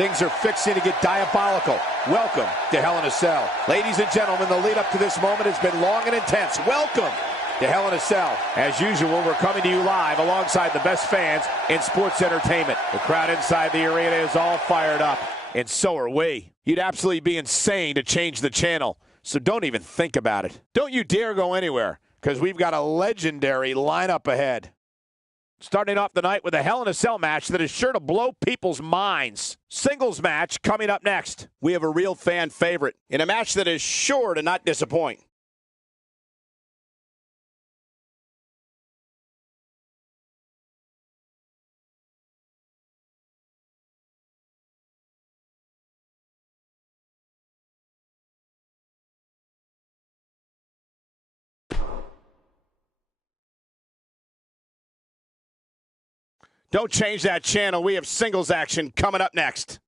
Things are fixing to get diabolical. Welcome to Hell in a Cell. Ladies and gentlemen, the lead up to this moment has been long and intense. Welcome to Hell in a Cell. As usual, we're coming to you live alongside the best fans in sports entertainment. The crowd inside the arena is all fired up, and so are we. You'd absolutely be insane to change the channel, so don't even think about it. Don't you dare go anywhere, because we've got a legendary lineup ahead. Starting off the night with a Hell in a Cell match that is sure to blow people's minds. Singles match coming up next. We have a real fan favorite in a match that is sure to not disappoint. Don't change that channel. We have singles action coming up next.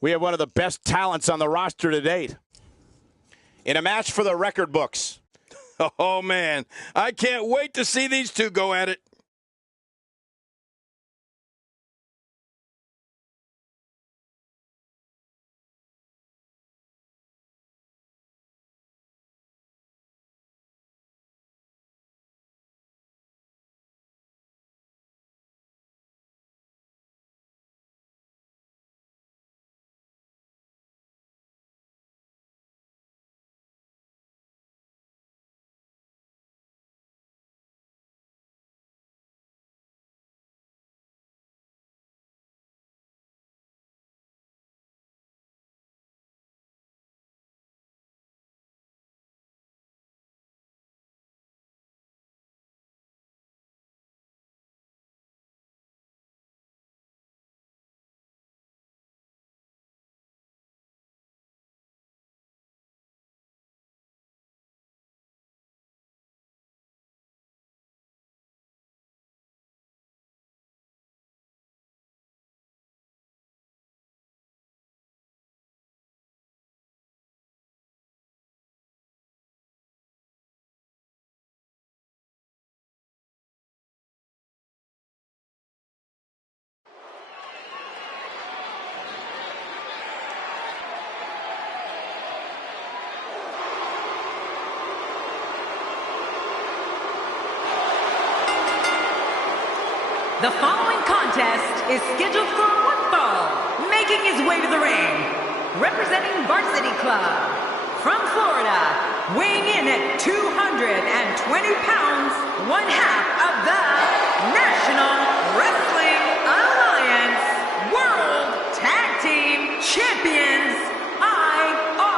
We have one of the best talents on the roster to date. In a match for the record books. Oh, man. I can't wait to see these two go at it. The following contest is scheduled for one fall. Making his way to the ring, representing Varsity Club, from Florida, weighing in at 220 pounds, one half of the National Wrestling Alliance World Tag Team Champions, IRS.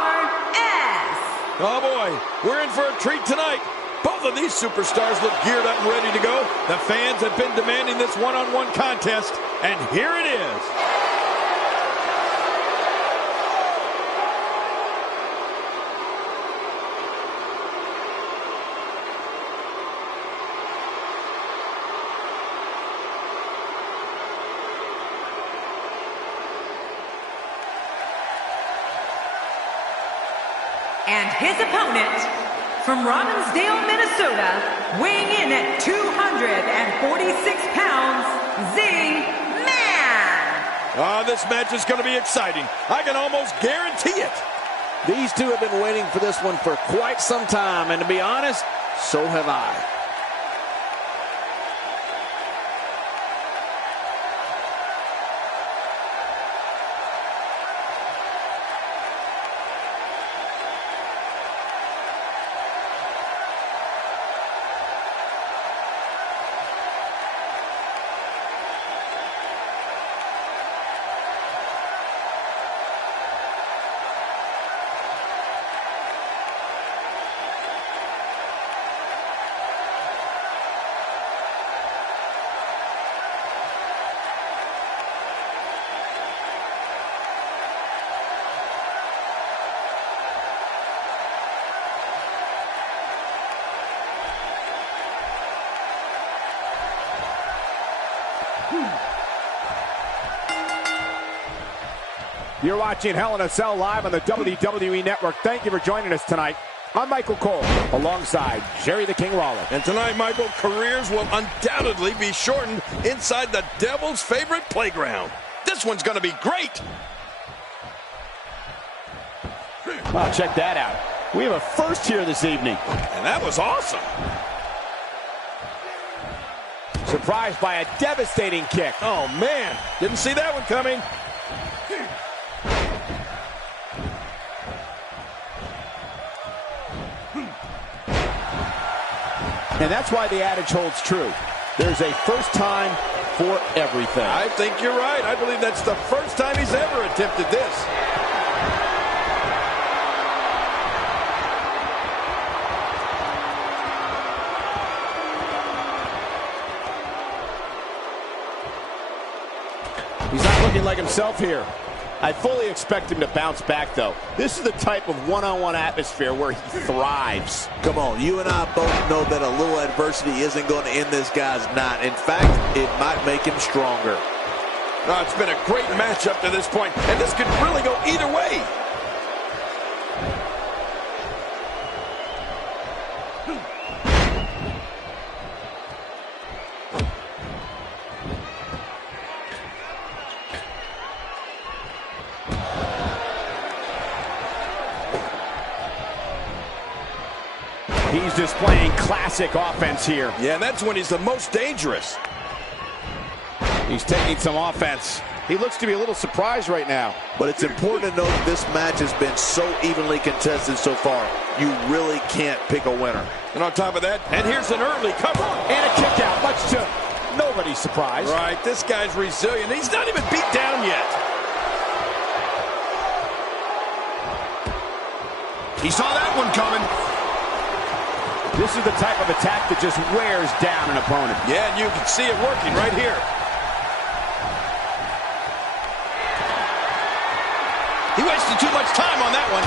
Oh, boy. We're in for a treat tonight. Both of these superstars look geared up and ready to go. The fans have been demanding this one-on-one contest, and here it is. And his opponent, from Robbinsdale, Minnesota, weighing in at 246 pounds, Z-Man! This match is going to be exciting. I can almost guarantee it. These two have been waiting for this one for quite some time, and to be honest, so have I. You're watching Hell in a Cell live on the WWE Network. Thank you for joining us tonight. I'm Michael Cole, alongside Jerry the King Lawler. And tonight, Michael, careers will undoubtedly be shortened inside the Devil's favorite playground. This one's going to be great. Wow, check that out. We have a first here this evening. And that was awesome. Surprised by a devastating kick. Oh, man. Didn't see that one coming. And that's why the adage holds true. There's a first time for everything. I think you're right. I believe that's the first time he's ever attempted this. He's not looking like himself here. I fully expect him to bounce back, though. This is the type of one-on-one atmosphere where he thrives. Come on, you and I both know that a little adversity isn't going to end this guy's night. In fact, it might make him stronger. Oh, it's been a great match up to this point, and this could really go either way. He's displaying classic offense here. Yeah, and that's when he's the most dangerous. He's taking some offense. He looks to be a little surprised right now. But it's important to note that this match has been so evenly contested so far. You really can't pick a winner. And on top of that, and here's an early cover. And a kick out, much to nobody's surprise. Right, this guy's resilient. He's not even beat down yet. He saw that one coming. This is the type of attack that just wears down an opponent. Yeah, and you can see it working right here. He wasted too much time on that one.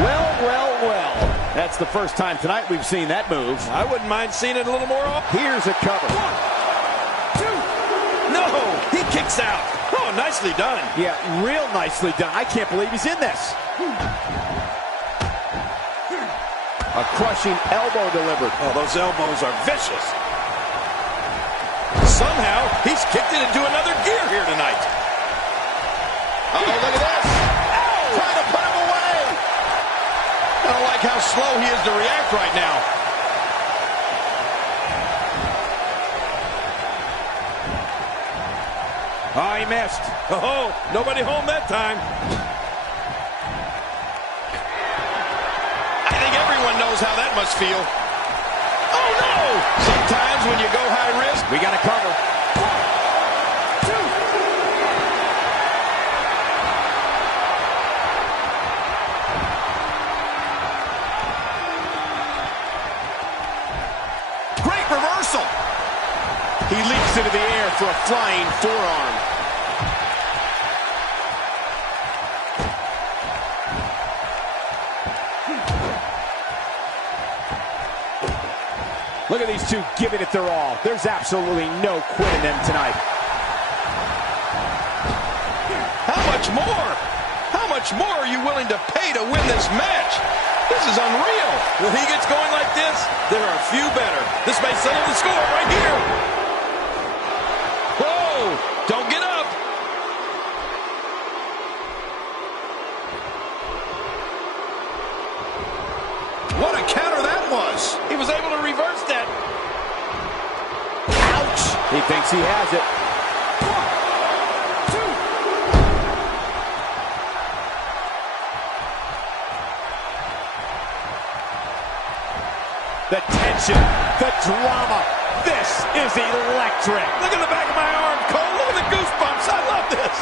Well, well, well. That's the first time tonight we've seen that move. I wouldn't mind seeing it a little more often. Here's a cover. 1, 2. No, he kicks out. Oh, nicely done. Yeah, real nicely done. I can't believe he's in this. A crushing elbow delivered. Oh, those elbows are vicious. Somehow, he's kicked it into another gear here tonight. Uh-oh, look at this. Ow! Trying to put him away. I don't like how slow he is to react right now. Oh, he missed. Oh, nobody home that time. I think everyone knows how that must feel. Oh, no! Sometimes when you go high risk, We got a cover. 1, 2. Great reversal. He leaps into the air for a flying forearm. Look at these two giving it their all. There's absolutely no quitting them tonight. How much more? How much more are you willing to pay to win this match? This is unreal. When he gets going like this, there are few better. This may settle the score right here. Whoa! Don't get up. What a counter that was. He was able to reverse that. Ouch! He thinks he has it. 1, 2. The tension, the drama. This is electric. Look at the back of my arm, Cole. Look at the goosebumps. I love this.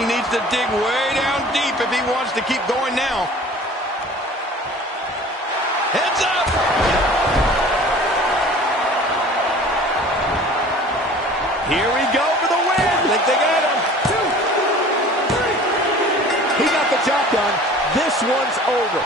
He needs to dig way down deep if he wants to keep going now. Heads up! Here we go for the win. I think they got him. 2, 3. He got the job done. This one's over.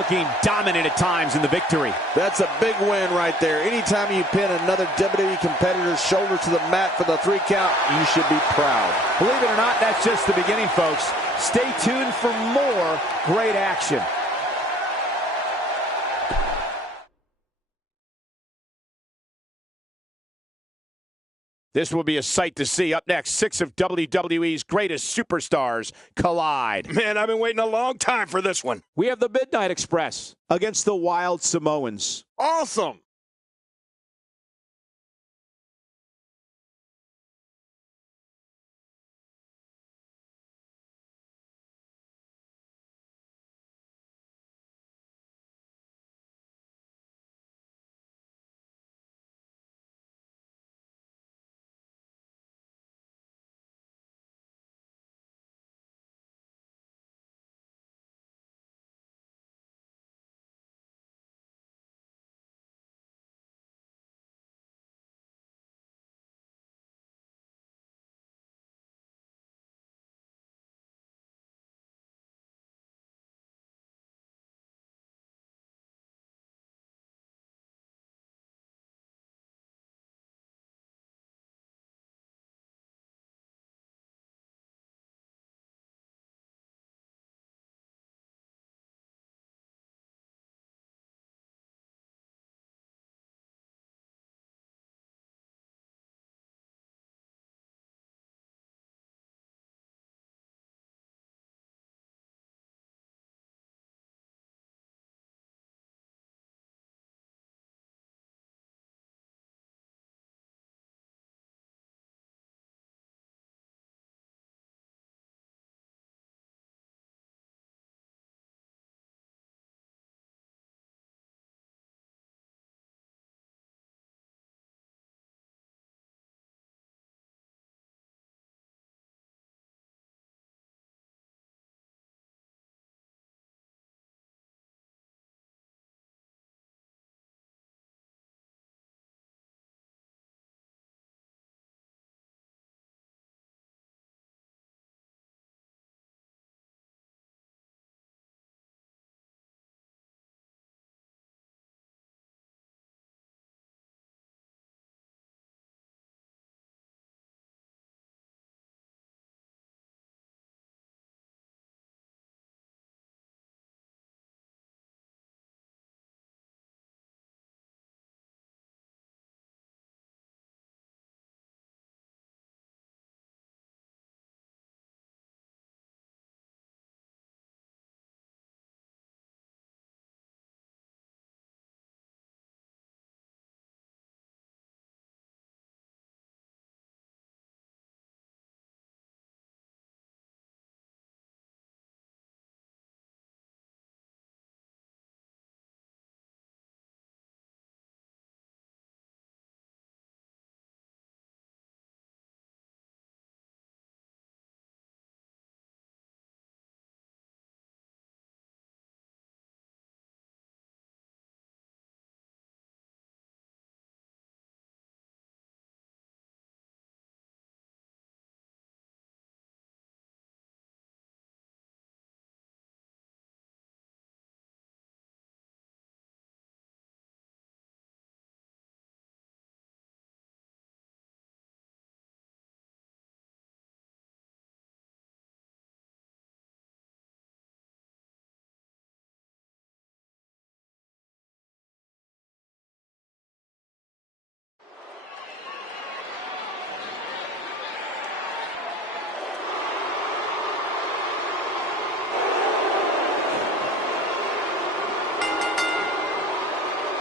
looking dominant at times in the victory. That's a big win right there. Anytime you pin another WWE competitor's shoulder to the mat for the 3 count, you should be proud. Believe it or not, that's just the beginning, folks. Stay tuned for more great action. This will be a sight to see. Up next, 6 of WWE's greatest superstars collide. Man, I've been waiting a long time for this one. We have the Midnight Express against the Wild Samoans. Awesome.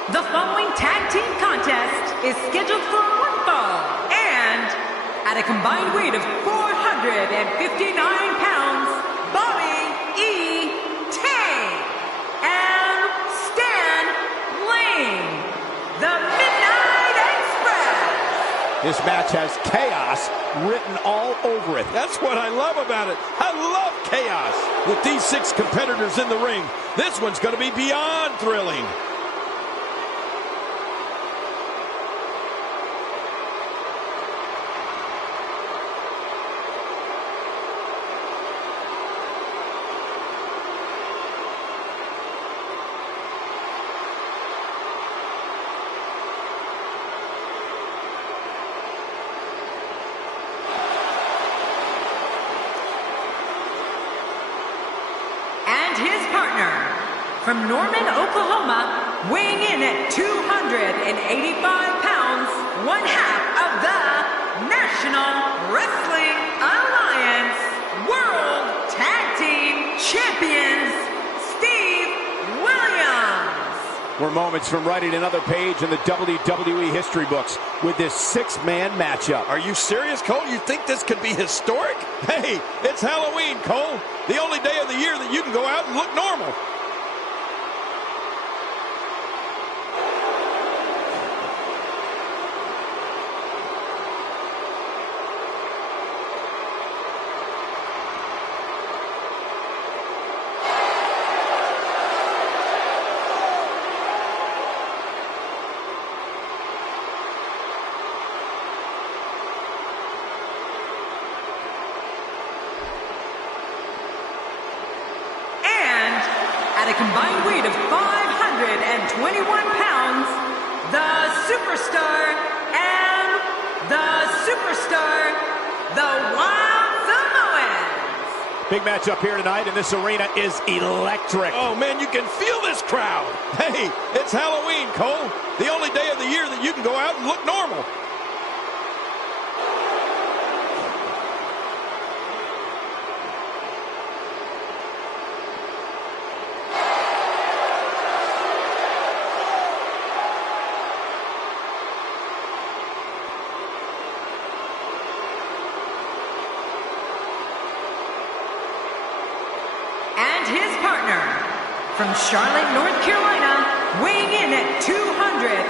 The following tag team contest is scheduled for one fall and at a combined weight of 459 pounds, Bobby E. Tay and Stan Lane, the Midnight Express. This match has chaos written all over it. That's what I love about it. I love chaos. With these 6 competitors in the ring, this one's going to be beyond thrilling. from Norman, Oklahoma, weighing in at 285 pounds, one half of the National Wrestling Alliance World Tag Team Champions, Steve Williams. We're moments from writing another page in the WWE history books with this six-man matchup. Are you serious, Cole? You think this could be historic? Hey, it's Halloween, Cole. The only day of the year that you can go out and look normal. At a combined weight of 521 pounds, the Superstar and the Superstar, the Wild Samoans. Big match up here tonight, and this arena is electric. Oh, man, you can feel this crowd. Hey, it's Halloween, Cole. The only day of the year that you can go out and look normal. His partner, from Charlotte, North Carolina, weighing in at 287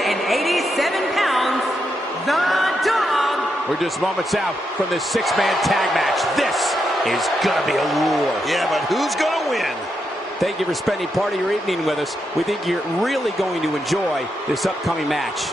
pounds, the Dog. We're just moments out from this six-man tag match. This is gonna be a war. Yeah, but who's gonna win? Thank you for spending part of your evening with us. We think you're really going to enjoy this upcoming match.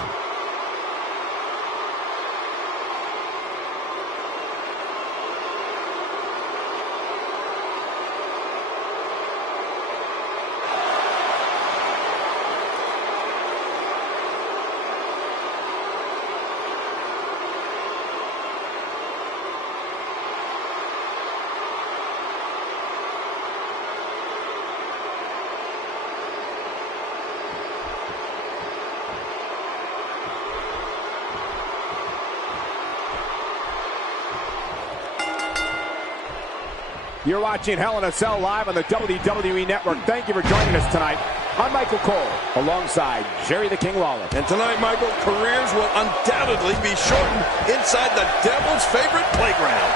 You're watching Hell in a Cell live on the WWE Network. Thank you for joining us tonight. I'm Michael Cole, alongside Jerry the King Lawler. And tonight, Michael, careers will undoubtedly be shortened inside the Devil's favorite playground.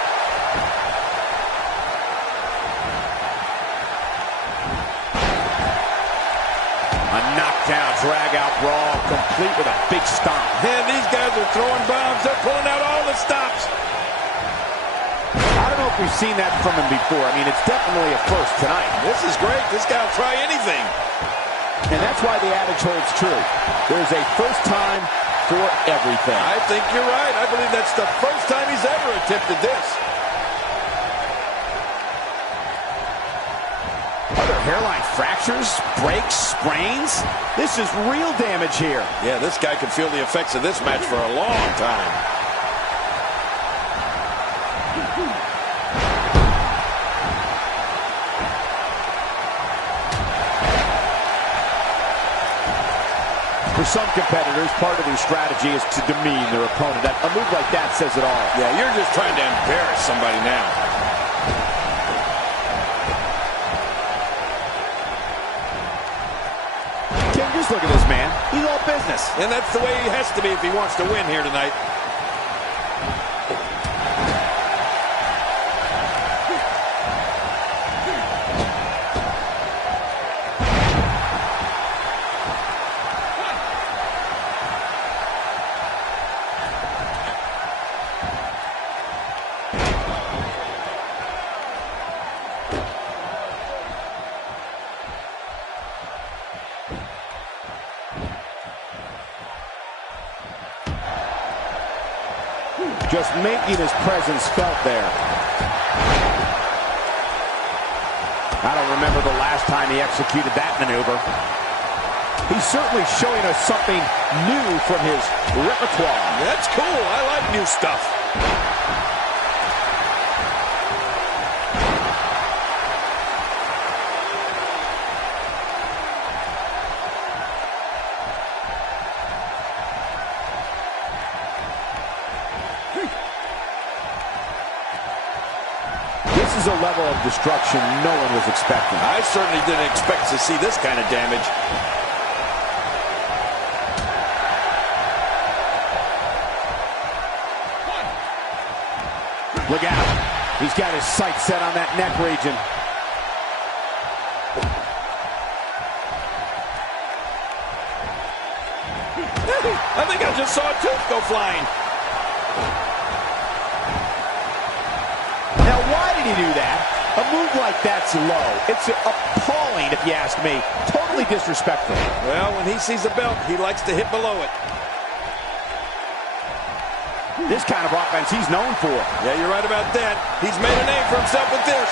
A knockdown, drag-out brawl, complete with a big stomp. Man, these guys are throwing bombs. They're pulling out all the stops. I don't know if we've seen that from him before. I mean, it's definitely a first tonight. This is great. This guy will try anything. And that's why the adage holds true. There's a first time for everything. I think you're right. I believe that's the first time he's ever attempted this. Are there hairline fractures, breaks, sprains? This is real damage here. Yeah, this guy could feel the effects of this match for a long time. For some competitors, part of their strategy is to demean their opponent. A move like that says it all. Yeah, you're just trying to embarrass somebody now. King, just look at this man. He's all business. And that's the way he has to be if he wants to win here tonight. Just making his presence felt there. I don't remember the last time he executed that maneuver. He's certainly showing us something new from his repertoire. That's cool. I like new stuff. This is a level of destruction no one was expecting. I certainly didn't expect to see this kind of damage. Look out. He's got his sights set on that neck region. I think I just saw a tooth go flying. Now, why did he do that? A move like that's low. It's appalling, if you ask me. Totally disrespectful. Well, when he sees a belt, he likes to hit below it. This kind of offense he's known for. Yeah, you're right about that. He's made a name for himself with this.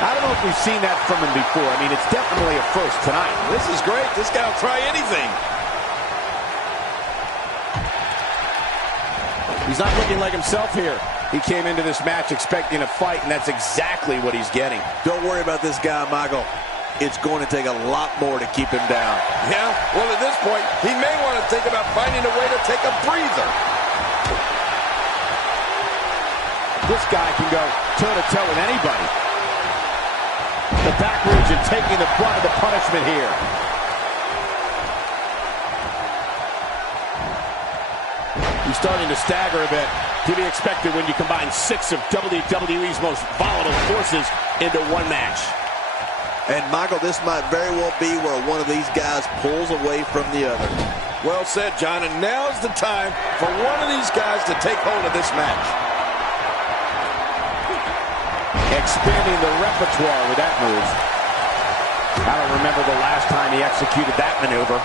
I don't know if we've seen that from him before. I mean, it's definitely a first tonight. This is great. This guy will try anything. He's not looking like himself here. He came into this match expecting a fight, and that's exactly what he's getting. Don't worry about this guy, Michael. It's going to take a lot more to keep him down. Yeah, well, at this point, he may want to think about finding a way to take a breather. This guy can go toe-to-toe with anybody. The back region taking the brunt of the punishment here. He's starting to stagger a bit. To be expected when you combine 6 of WWE's most volatile forces into one match. And, Michael, this might very well be where one of these guys pulls away from the other. Well said, John, and now's the time for one of these guys to take hold of this match. Expanding the repertoire with that move. I don't remember the last time he executed that maneuver.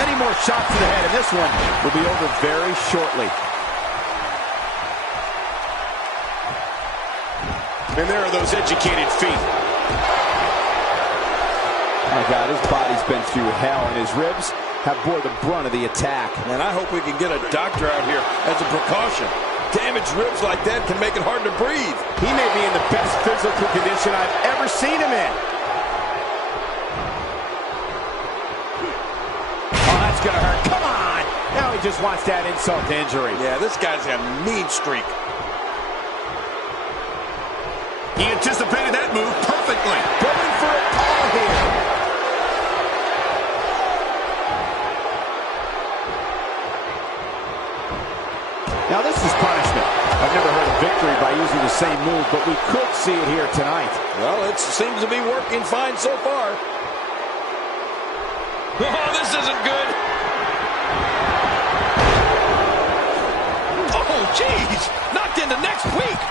Many more shots to the head, and this one will be over very shortly. And there are those educated feet. Oh, my God, his body's been through hell, and his ribs have bore the brunt of the attack. And I hope we can get a doctor out here as a precaution. Damaged ribs like that can make it hard to breathe. He may be in the best physical condition I've ever seen him in. Oh, that's going to hurt. Come on! Now he just wants that insult to injury. Yeah, this guy's got a mean streak. He anticipated that move perfectly. Going for it all here. Now this is punishment. I've never heard of victory by using the same move, but we could see it here tonight. Well, it seems to be working fine so far. Oh, this isn't good. Oh, jeez. Knocked into next week.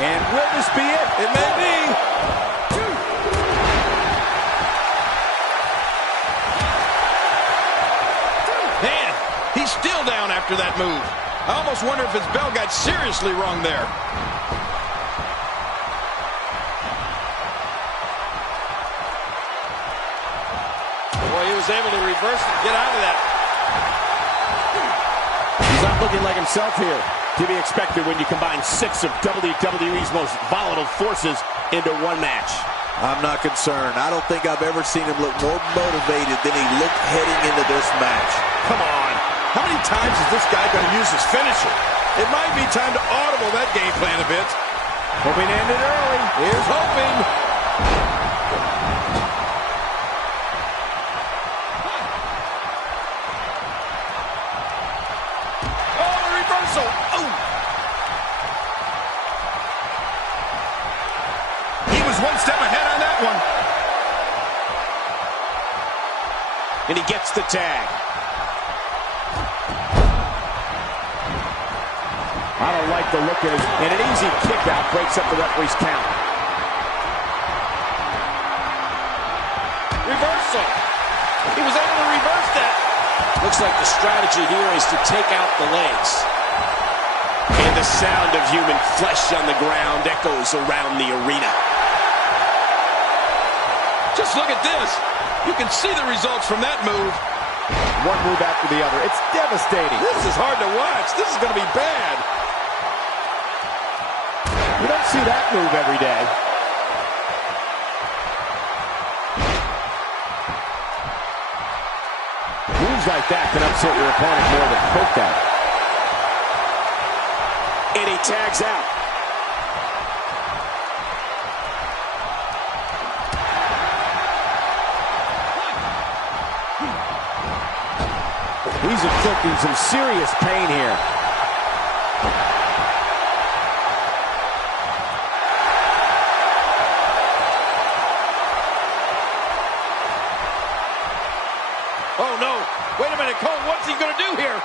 And will this be it? It may be. Man, he's still down after that move. I almost wonder if his bell got seriously wrong there. Boy, he was able to reverse it, get out of that. He's not looking like himself here. To be expected when you combine 6 of WWE's most volatile forces into one match. I'm not concerned. I don't think I've ever seen him look more motivated than he looked heading into this match. Come on. How many times is this guy going to use his finisher? It might be time to audible that game plan a bit. Hoping to end it early. Here's hoping. Oh, the reversal. Oh. He was one step ahead on that one. And he gets the tag. I don't like the look of it. And an easy kick out breaks up the referee's count. Reversal. He was able to reverse that. Looks like the strategy here is to take out the legs. And the sound of human flesh on the ground echoes around the arena. Just look at this. You can see the results from that move. One move after the other. It's devastating. This is hard to watch. This is going to be bad. You don't see that move every day. Moves like that can upset your opponent more than hurt them. And he tags out. He's inflicting some serious pain here. Oh, no. Wait a minute, Cole. What's he going to do here?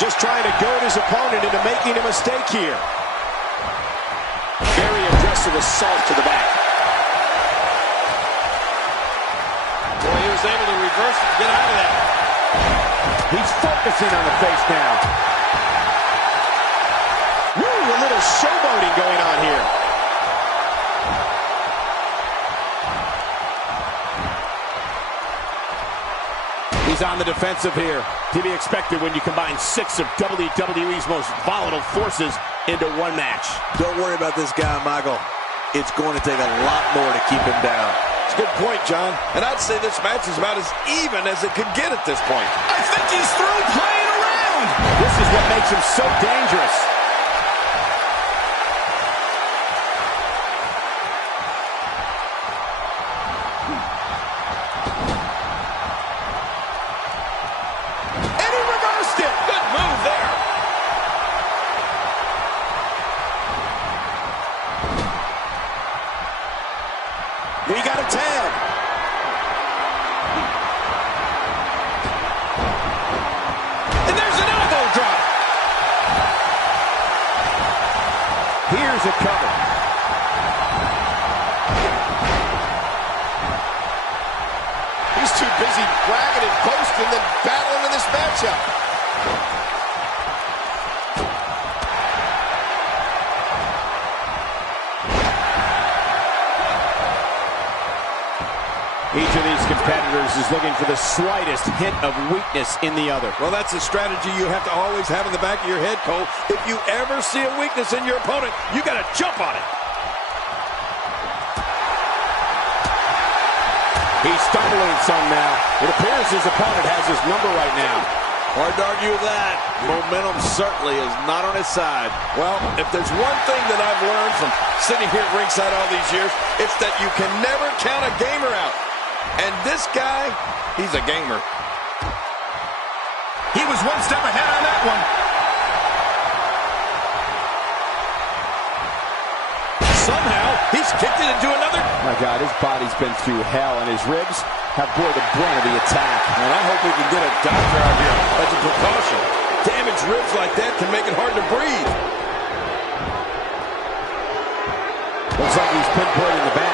Just trying to goad his opponent into making a mistake here. Very aggressive assault to the back. Boy, he was able to reverse it to get out of that. He's focusing on the face now. Woo, a little showboating going on here. He's on the defensive here. To be expected when you combine 6 of WWE's most volatile forces into one match. Don't worry about this guy, Michael. It's going to take a lot more to keep him down. It's a good point, John. And I'd say this match is about as even as it could get at this point. I think he's through playing around. This is what makes him so dangerous. And he reversed it. Good move there. We got a tag. And there's an elbow drop. Here's a cover. He's too busy bragging and boasting than battling in this matchup. Each of these competitors is looking for the slightest hint of weakness in the other. Well, that's a strategy you have to always have in the back of your head, Cole. If you ever see a weakness in your opponent, you got to jump on it. He's stumbling some now. It appears his opponent has his number right now. Hard to argue with that. Momentum certainly is not on his side. Well, if there's one thing that I've learned from sitting here at ringside all these years, it's that you can never count a gamer out. And this guy, he's a gamer. He was one step ahead on that one. Somehow, he's kicked it into another. My God, his body's been through hell, and his ribs have bore the brunt of the attack. And I hope we can get a doctor out here as a precaution. Damaged ribs like that can make it hard to breathe. Looks like he's pinpointing the back.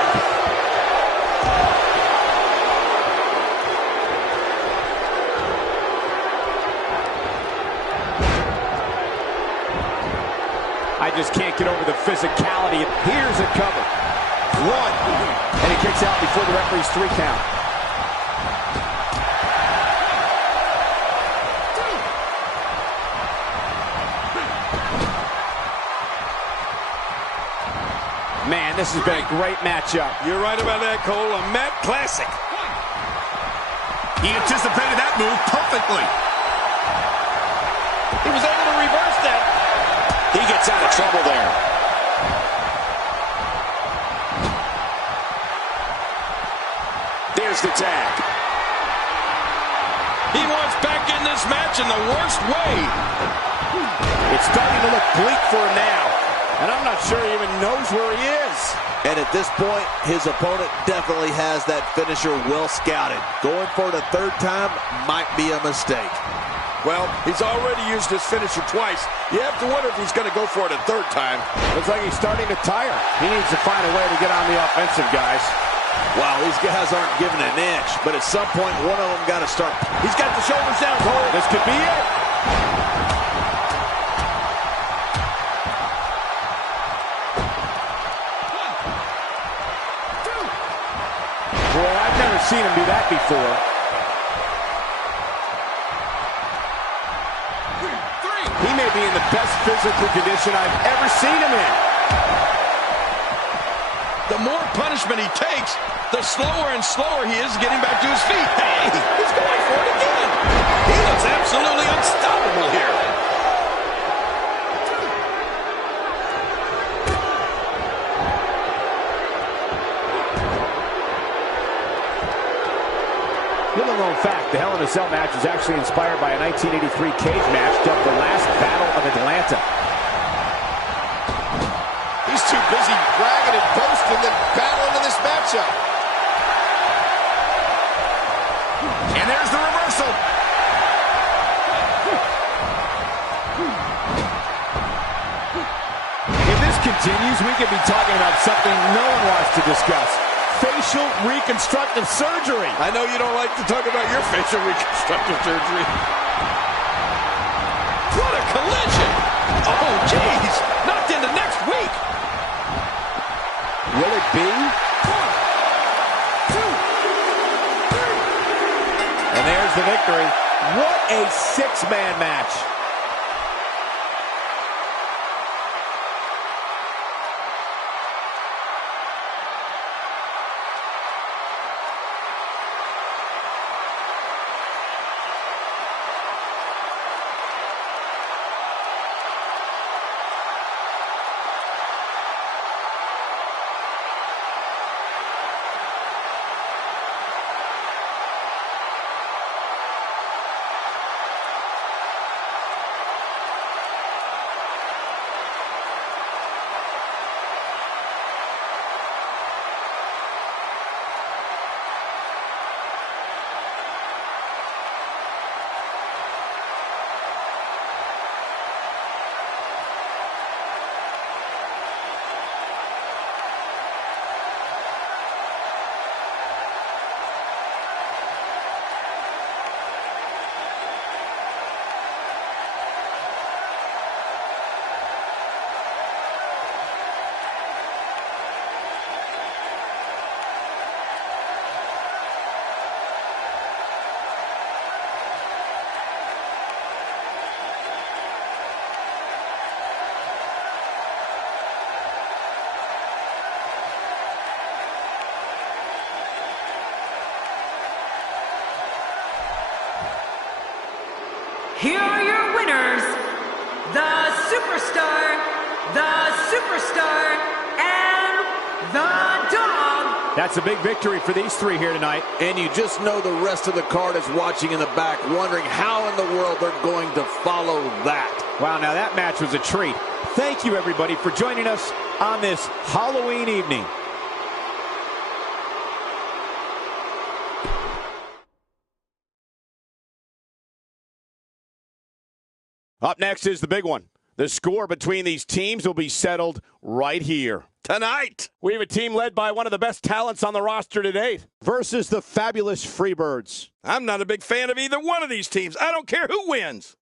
I just can't get over the physicality. Here's a cover. 1. And he kicks out before the referee's 3 count. Man, this has been a great matchup. You're right about that, Cole. A Matt classic. He anticipated that move perfectly. He was able to reverse that. He gets out of trouble there. There's the tag. He wants back in this match in the worst way. It's starting to look bleak for him now. And I'm not sure he even knows where he is. And at this point, his opponent definitely has that finisher well scouted. Going for it a 3rd time might be a mistake. Well, he's already used his finisher twice. You have to wonder if he's going to go for it a 3rd time. Looks like he's starting to tire. He needs to find a way to get on the offensive, guys. Wow, these guys aren't giving an inch, but at some point, one of them got to start. He's got the shoulders down, Cole. This could be it. Boy, I've never seen him do that before. 3. He may be in the best physical condition I've ever seen him in. The more punishment he takes, the slower and slower he is getting back to his feet. Hey, he's going for it again. He looks absolutely unstoppable here. Little known fact, the Hell in a Cell match is actually inspired by a 1983 cage match dubbed the Last Battle of Atlanta. He's too busy bragging and boasting than battling in this matchup. And there's the reversal. If this continues, we could be talking about something no one wants to discuss. Facial reconstructive surgery. I know you don't like to talk about your facial reconstructive surgery. What a collision! Oh, jeez! Knocked into next week! Will it be? 1, 2, 3. And there's the victory. What a six-man match. Here are your winners, the Superstar, and the Dog. That's a big victory for these three here tonight. And you just know the rest of the card is watching in the back, wondering how in the world they're going to follow that. Wow, now that match was a treat. Thank you, everybody, for joining us on this Halloween evening. Up next is the big one. The score between these teams will be settled right here. Tonight, We have a team led by one of the best talents on the roster to date versus the fabulous Freebirds. I'm not a big fan of either one of these teams. I don't care who wins.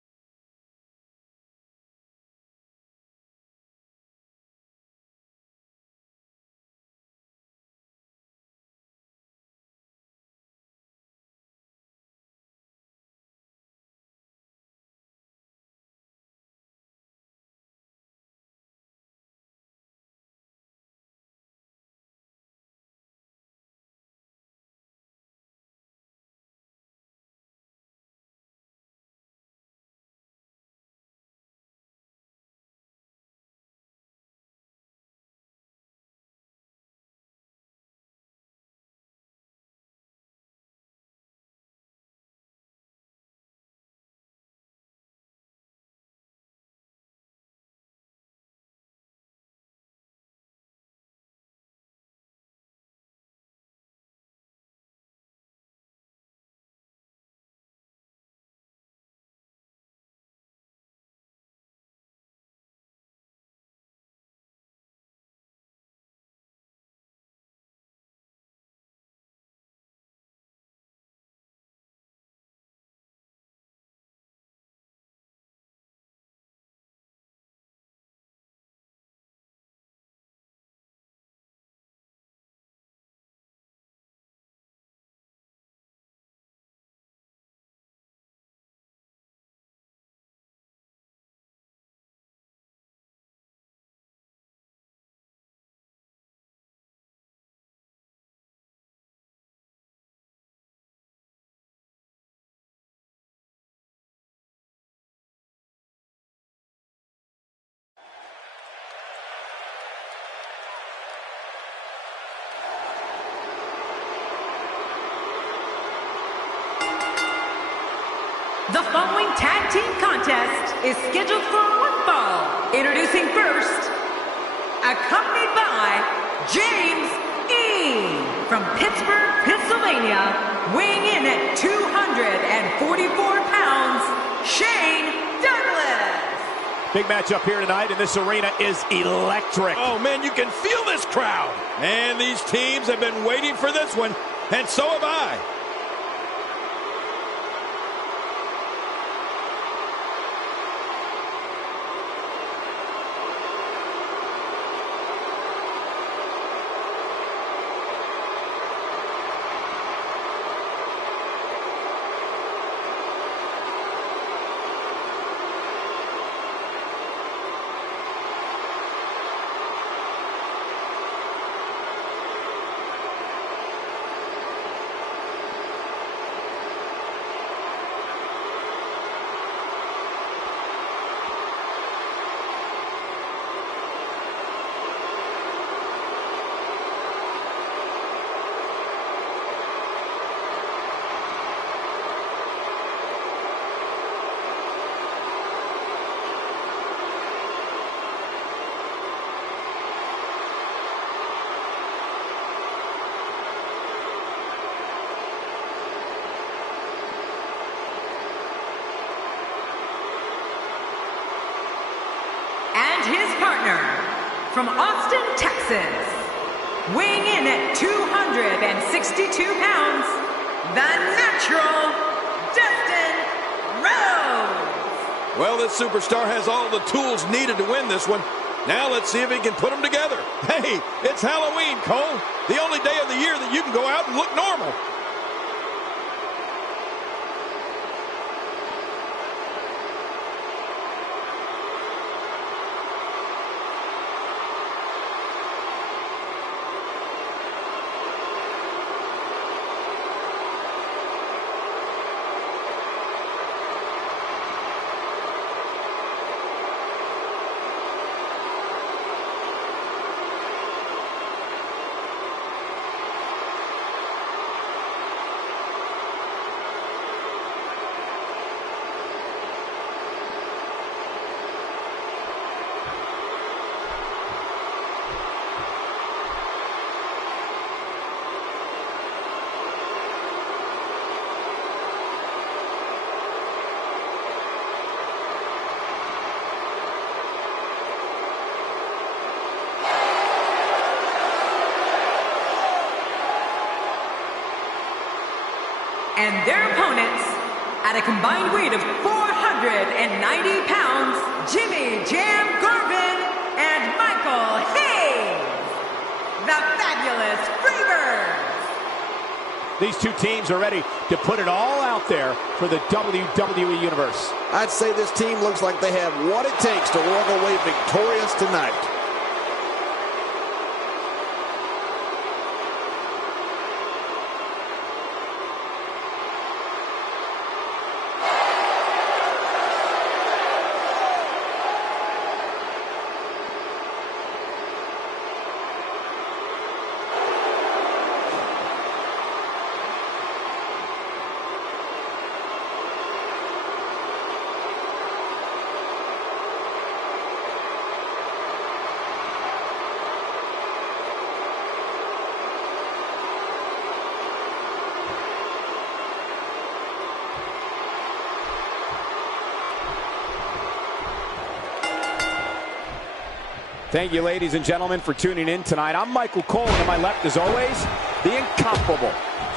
The following tag team contest is scheduled for one fall. Introducing first, accompanied by James E. from Pittsburgh, Pennsylvania, weighing in at 244 pounds, Shane Douglas. Big match up here tonight, and this arena is electric. Oh, man, you can feel this crowd. And these teams have been waiting for this one, and so have I. His partner, from Austin, Texas, weighing in at 262 pounds, the Natural, Dustin Rhodes. Well, this superstar has all the tools needed to win this one. Now let's see if he can put them together. Hey, it's Halloween, Cole. The only day of the year that you can go out and look normal. And their opponents, at a combined weight of 490 pounds, Jimmy Jam Garvin and Michael Hayes, the fabulous Freebirds. These two teams are ready to put it all out there for the WWE Universe. I'd say this team looks like they have what it takes to walk away victorious tonight. Thank you, ladies and gentlemen, for tuning in tonight. I'm Michael Cole, and to my left, as always, the incomparable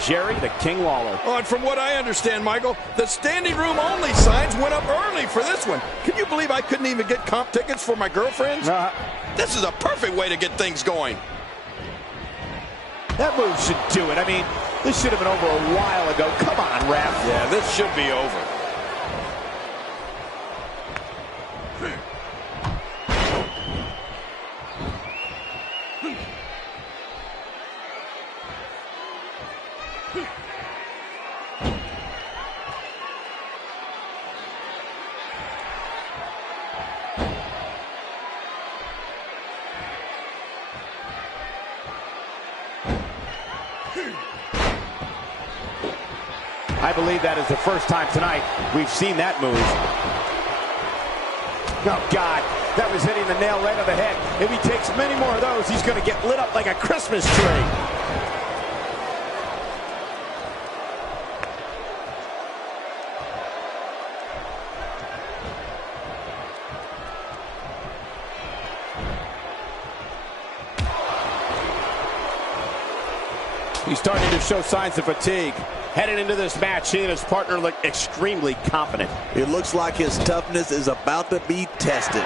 Jerry the King Lawler. Oh, and from what I understand, Michael, the standing room only signs went up early for this one. Can you believe I couldn't even get comp tickets for my girlfriends? This is a perfect way to get things going. That move should do it. I mean, this should have been over a while ago. Come on, ref. Yeah, this should be over. I believe that is the first time tonight we've seen that move. Oh, God. That was hitting the nail right on the head. If he takes many more of those, he's going to get lit up like a Christmas tree. He's starting to show signs of fatigue. Headed into this match, he and his partner look extremely confident. It looks like his toughness is about to be tested.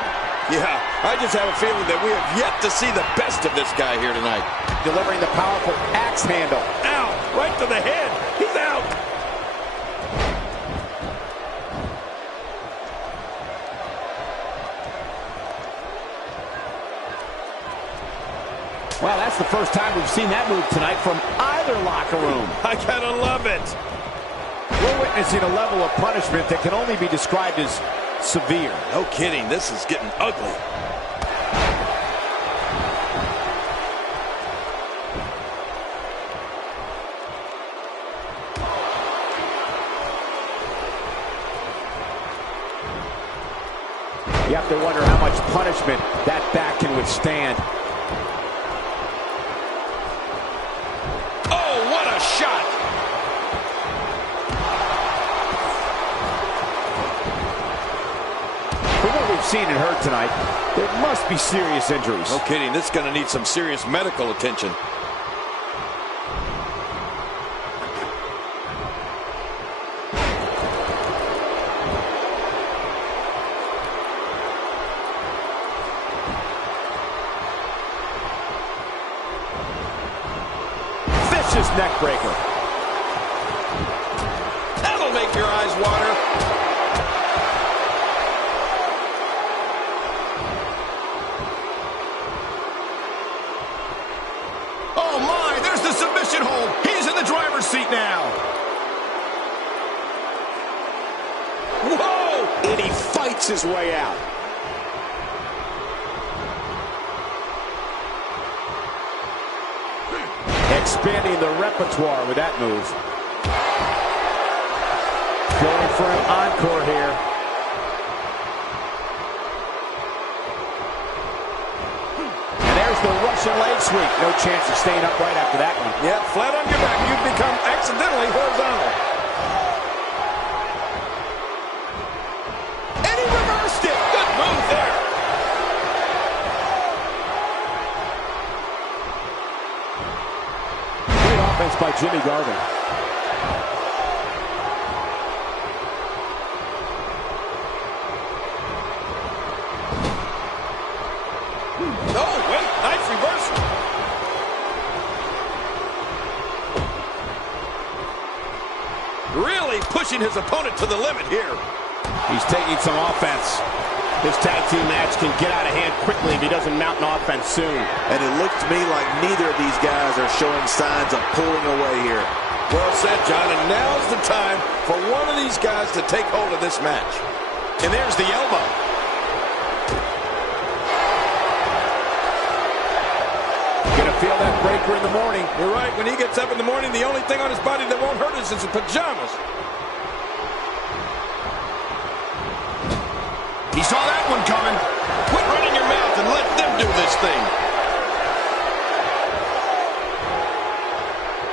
Yeah, I just have a feeling that we have yet to see the best of this guy here tonight. Delivering the powerful axe handle. Ow, right to the head. He's out. Well, that's the first time we've seen that move tonight from either locker room. I gotta love it. We're witnessing a level of punishment that can only be described as severe. No kidding, this is getting ugly. You have to wonder how much punishment that back can withstand. Shot. For what we've seen and heard tonight, there must be serious injuries. No kidding, this is going to need some serious medical attention. Neck breaker. That'll make your eyes water. Oh my, there's the submission hold. He's in the driver's seat now. Whoa! And he fights his way out. Expanding the repertoire with that move. Going for an encore here. And there's the Russian leg sweep. No chance of staying upright after that one. Yeah, flat on your back. You've become accidentally horizontal. And he reversed it. Good move there. Offense by Jimmy Garvin. Oh, wait, nice reversal. Really pushing his opponent to the limit here. He's taking some offense. This tag team match can get out of hand quickly if he doesn't mount an offense soon. And it looks to me like neither of these guys are showing signs of pulling away here. Well said, John, and now's the time for one of these guys to take hold of this match. And there's the elbow. Gonna feel that breaker in the morning. You're right, when he gets up in the morning, the only thing on his body that won't hurt is his pajamas. He saw that one coming. Quit running your mouth and let them do this thing.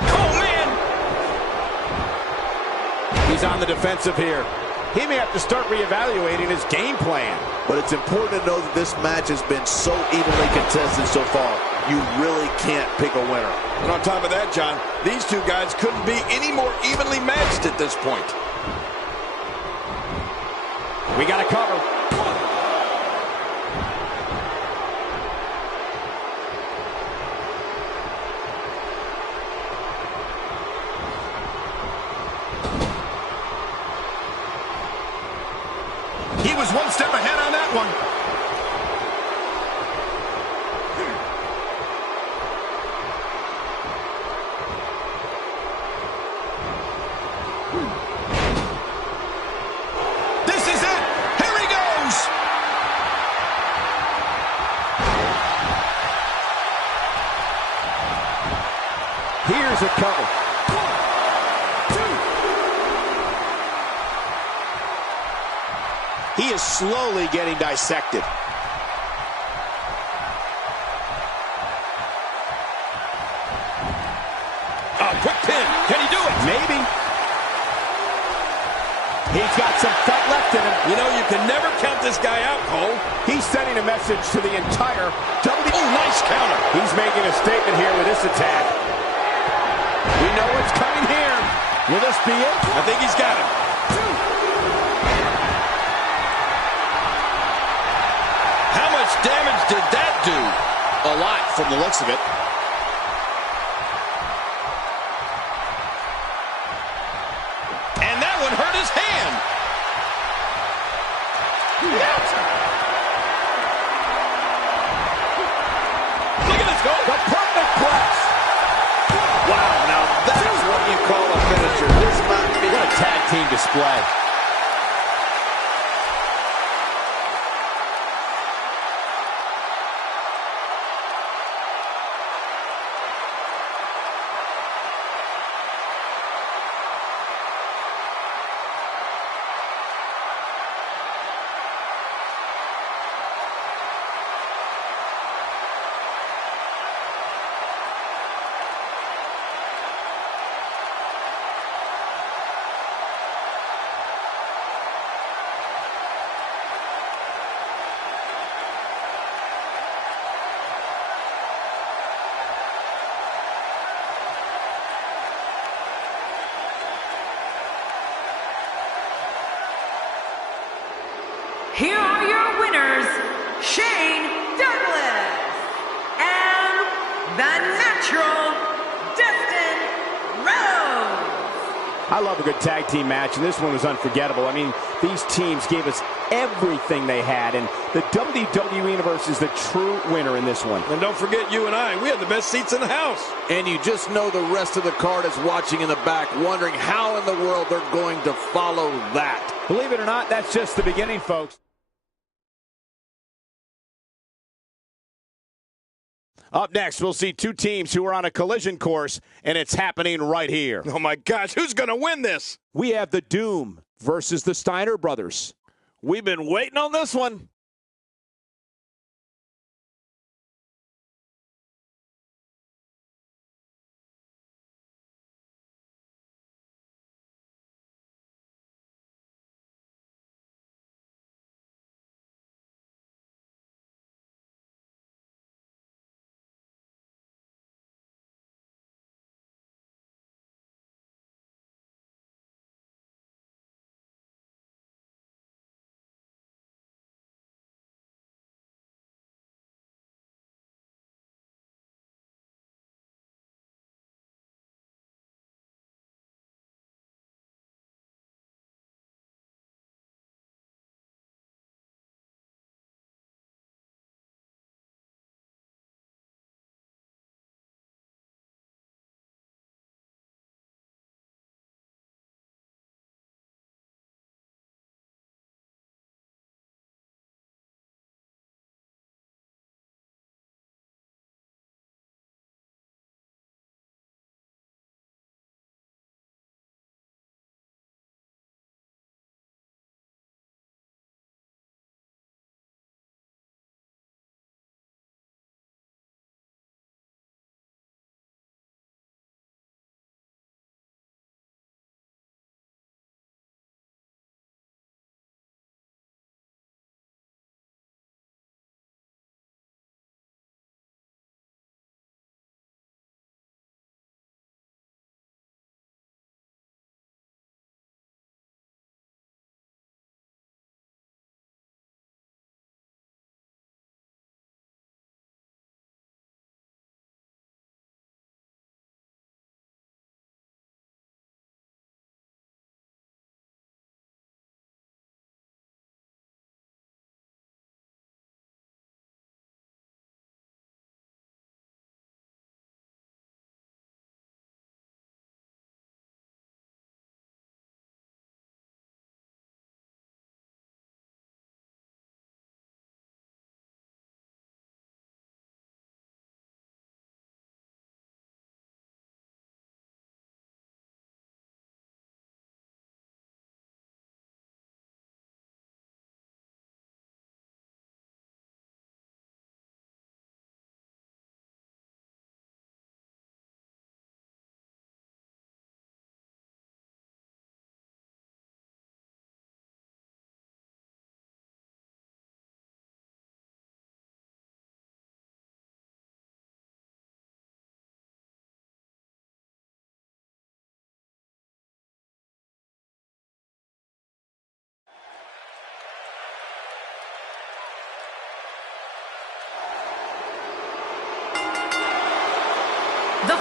Oh, man! He's on the defensive here. He may have to start reevaluating his game plan. But it's important to know that this match has been so evenly contested so far. You really can't pick a winner. And on top of that, John, these two guys couldn't be any more evenly matched at this point. We got to cover. He was one step ahead on that one. This is it. Here he goes. Here's a cover. He is slowly getting dissected. Oh, quick pin. Can he do it? Maybe. He's got some fight left in him. You know, you can never count this guy out, Cole. He's sending a message to the entire WWE. Oh, nice counter. He's making a statement here with this attack. We know what's coming here. Will this be it? I think he's got him. How much damage did that do? A lot from the looks of it. And that one hurt his hand. Look at this go. The perfect press. Wow, now that's what you call a finisher. This might be What a tag team display. Here are your winners, Shane Douglas and the Natural, Dustin Rhodes. I love a good tag team match, and this one was unforgettable. I mean, these teams gave us everything they had, and the WWE Universe is the true winner in this one. And don't forget you and I. We had the best seats in the house. And you just know the rest of the card is watching in the back, wondering how in the world they're going to follow that. Believe it or not, that's just the beginning, folks. Up next, we'll see two teams who are on a collision course, and it's happening right here. Oh, my gosh. Who's going to win this? We have the Doom versus the Steiner brothers. We've been waiting on this one.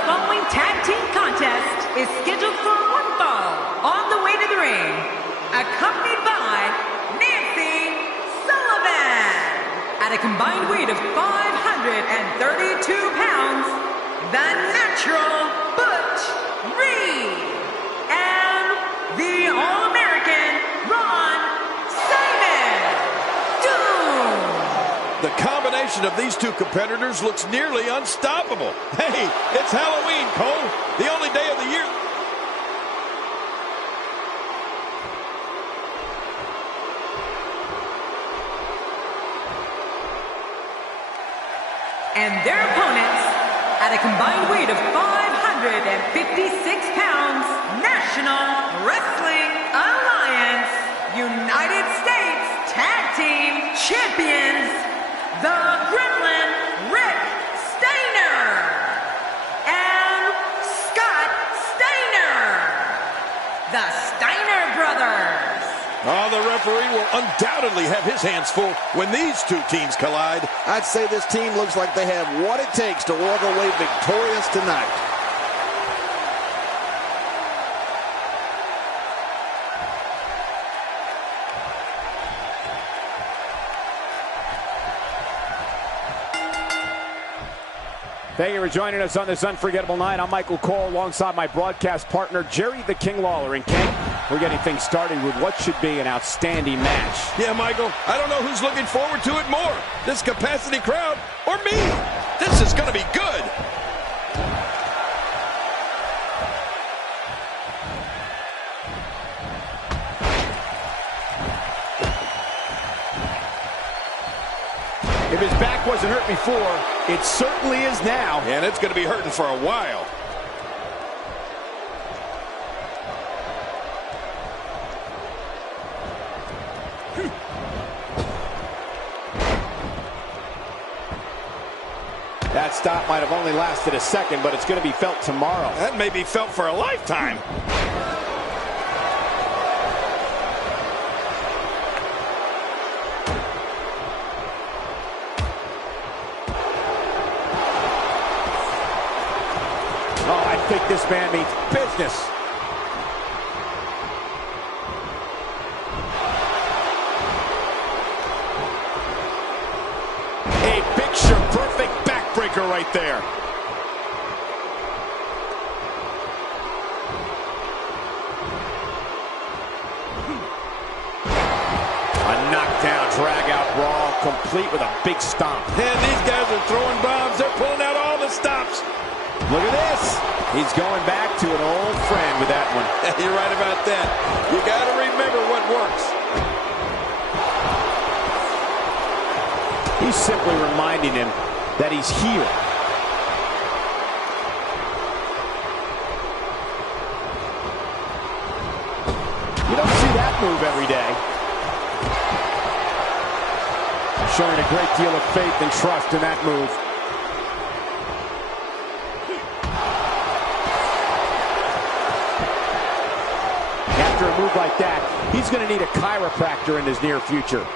following tag team contest is scheduled for one fall on the way to the ring, accompanied by Nancy Sullivan. At a combined weight of 532 pounds, the Natural Butch Reed, and the All-American Ron Simon. The combination of these two competitors looks nearly unstoppable. Hey, it's Halloween, Cole. The only day of the year. And their opponents, at a combined weight of 556 pounds, National Wrestling Alliance United States Tag Team Champions, the Gremlin Rick Steiner and Scott Steiner, the Steiner brothers. Oh, the referee will undoubtedly have his hands full when these two teams collide. I'd say this team looks like they have what it takes to walk away victorious tonight. Thank you for joining us on this unforgettable night. I'm Michael Cole alongside my broadcast partner, Jerry the King Lawler. And King, we're getting things started with what should be an outstanding match. Yeah, Michael, I don't know who's looking forward to it more, this capacity crowd or me. This is going to be good. If his back wasn't hurt before, it certainly is now. And it's going to be hurting for a while. That stop might have only lasted a second, but it's going to be felt tomorrow. That may be felt for a lifetime. I think this man means business. A picture-perfect backbreaker right there. A knockdown, drag-out brawl, complete with a big stomp. And these guys are throwing bombs. They're pulling out all the stops. Look at this. He's going back to an old friend with that one. You're right about that. You got to remember what works. He's simply reminding him that he's here. You don't see that move every day. Showing a great deal of faith and trust in that move. After a move like that, he's going to need a chiropractor in his near future.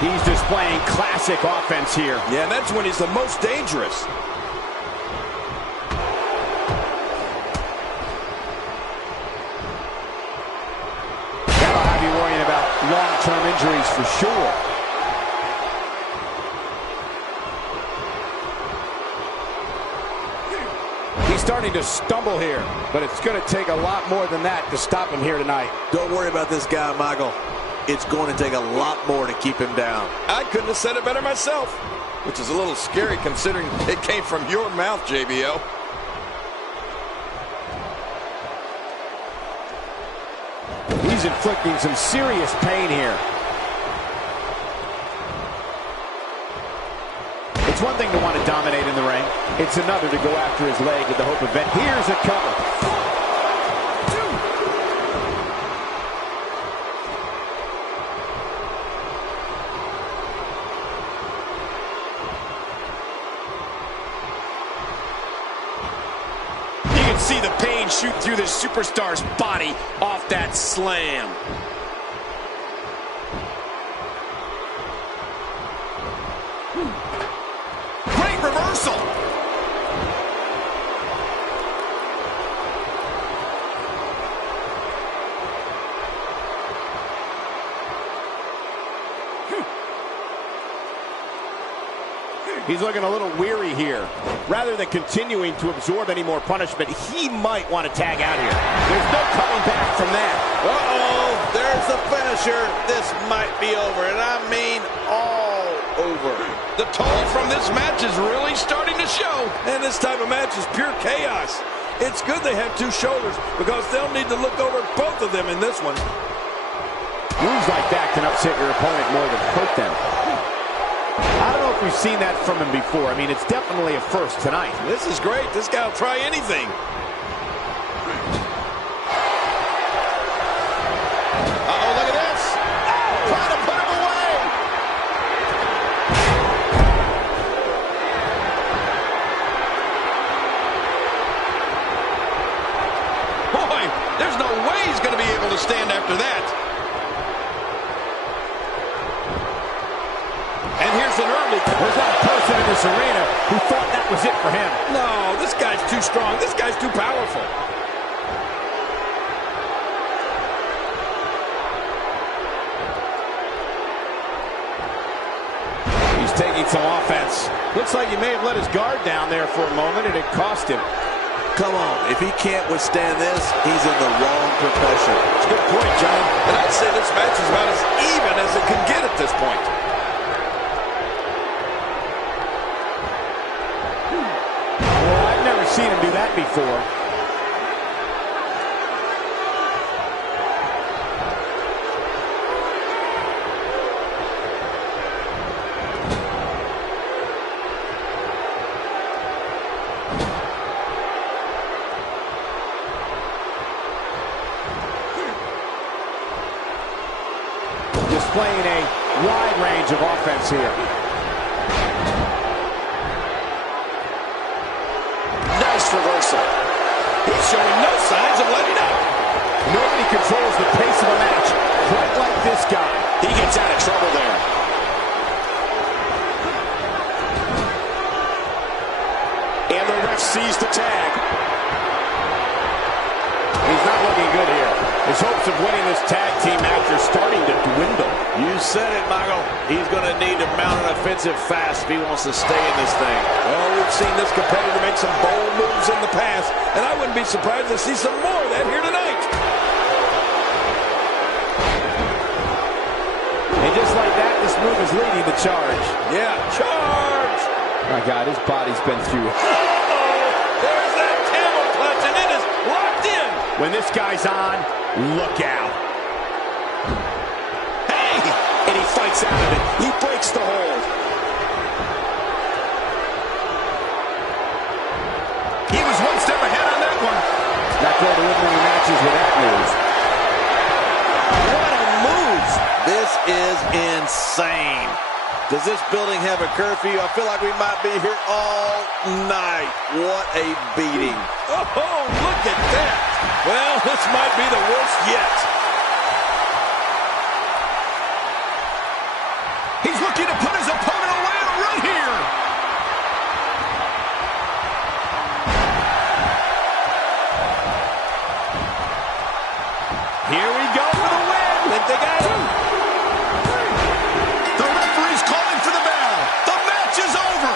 He's displaying classic offense here. Yeah, that's when he's the most dangerous. Long-term injuries for sure. He's starting to stumble here, but it's going to take a lot more than that to stop him here tonight. Don't worry about this guy, Michael. It's going to take a lot more to keep him down. I couldn't have said it better myself, which is a little scary considering it came from your mouth, JBL. He's inflicting some serious pain here. It's one thing to want to dominate in the ring. It's another to go after his leg with the hope of it. Here's a cover. pain shoot through this superstar's body off that slam. Great reversal. He's looking a little weary here. Rather than continuing to absorb any more punishment, he might want to tag out here. There's no coming back from that. Uh-oh, there's the finisher. This might be over, and I mean all over. The toll from this match is really starting to show. And this type of match is pure chaos. It's good they have two shoulders because they'll need to look over both of them in this one. Moves like that can upset your opponent more than hurt them. I don't know if we've seen that from him before. I mean, it's definitely a first tonight. This is great. This guy will try anything. Uh-oh, look at this. Trying to put him away. Boy, there's no way he's going to be able to stand after that. And here's an early... There's not a person in this arena who thought that was it for him. No, this guy's too strong. This guy's too powerful. He's taking some offense. Looks like he may have let his guard down there for a moment, and it cost him. Come on, if he can't withstand this, he's in the wrong profession. It's a good point, John. And I'd say this match is about as even as it can get at this point. Seen him do that before. Displaying a wide range of offense here. Reversal. He's showing no signs of letting up. Nobody controls the pace of a match quite like this guy. He gets out of trouble there. And the ref sees the tag. He's not looking good here. His hopes of winning this tag team match are starting to dwindle. You said it, Michael. He's going to need to mount an offensive fast if he wants to stay in this thing. Well, we've seen this competitor make some bold moves in the past, and I wouldn't be surprised to see some more of that here tonight. And just like that, this move is leading the charge. Yeah, charge! My God, his body's been through. There's that camel clutch, and it is locked in. When this guy's on, look out. Hey! And he fights out of it. He breaks the hold. He was one step ahead on that one. Not going to win many matches with that move. What a move! This is insane. Does this building have a curfew? I feel like we might be here all night. What a beating. Oh, look at that. Well, this might be the worst yet. He's looking to put his opponent away right here. Here we go for the win. Think they got him? The referee's calling for the bell. The match is over.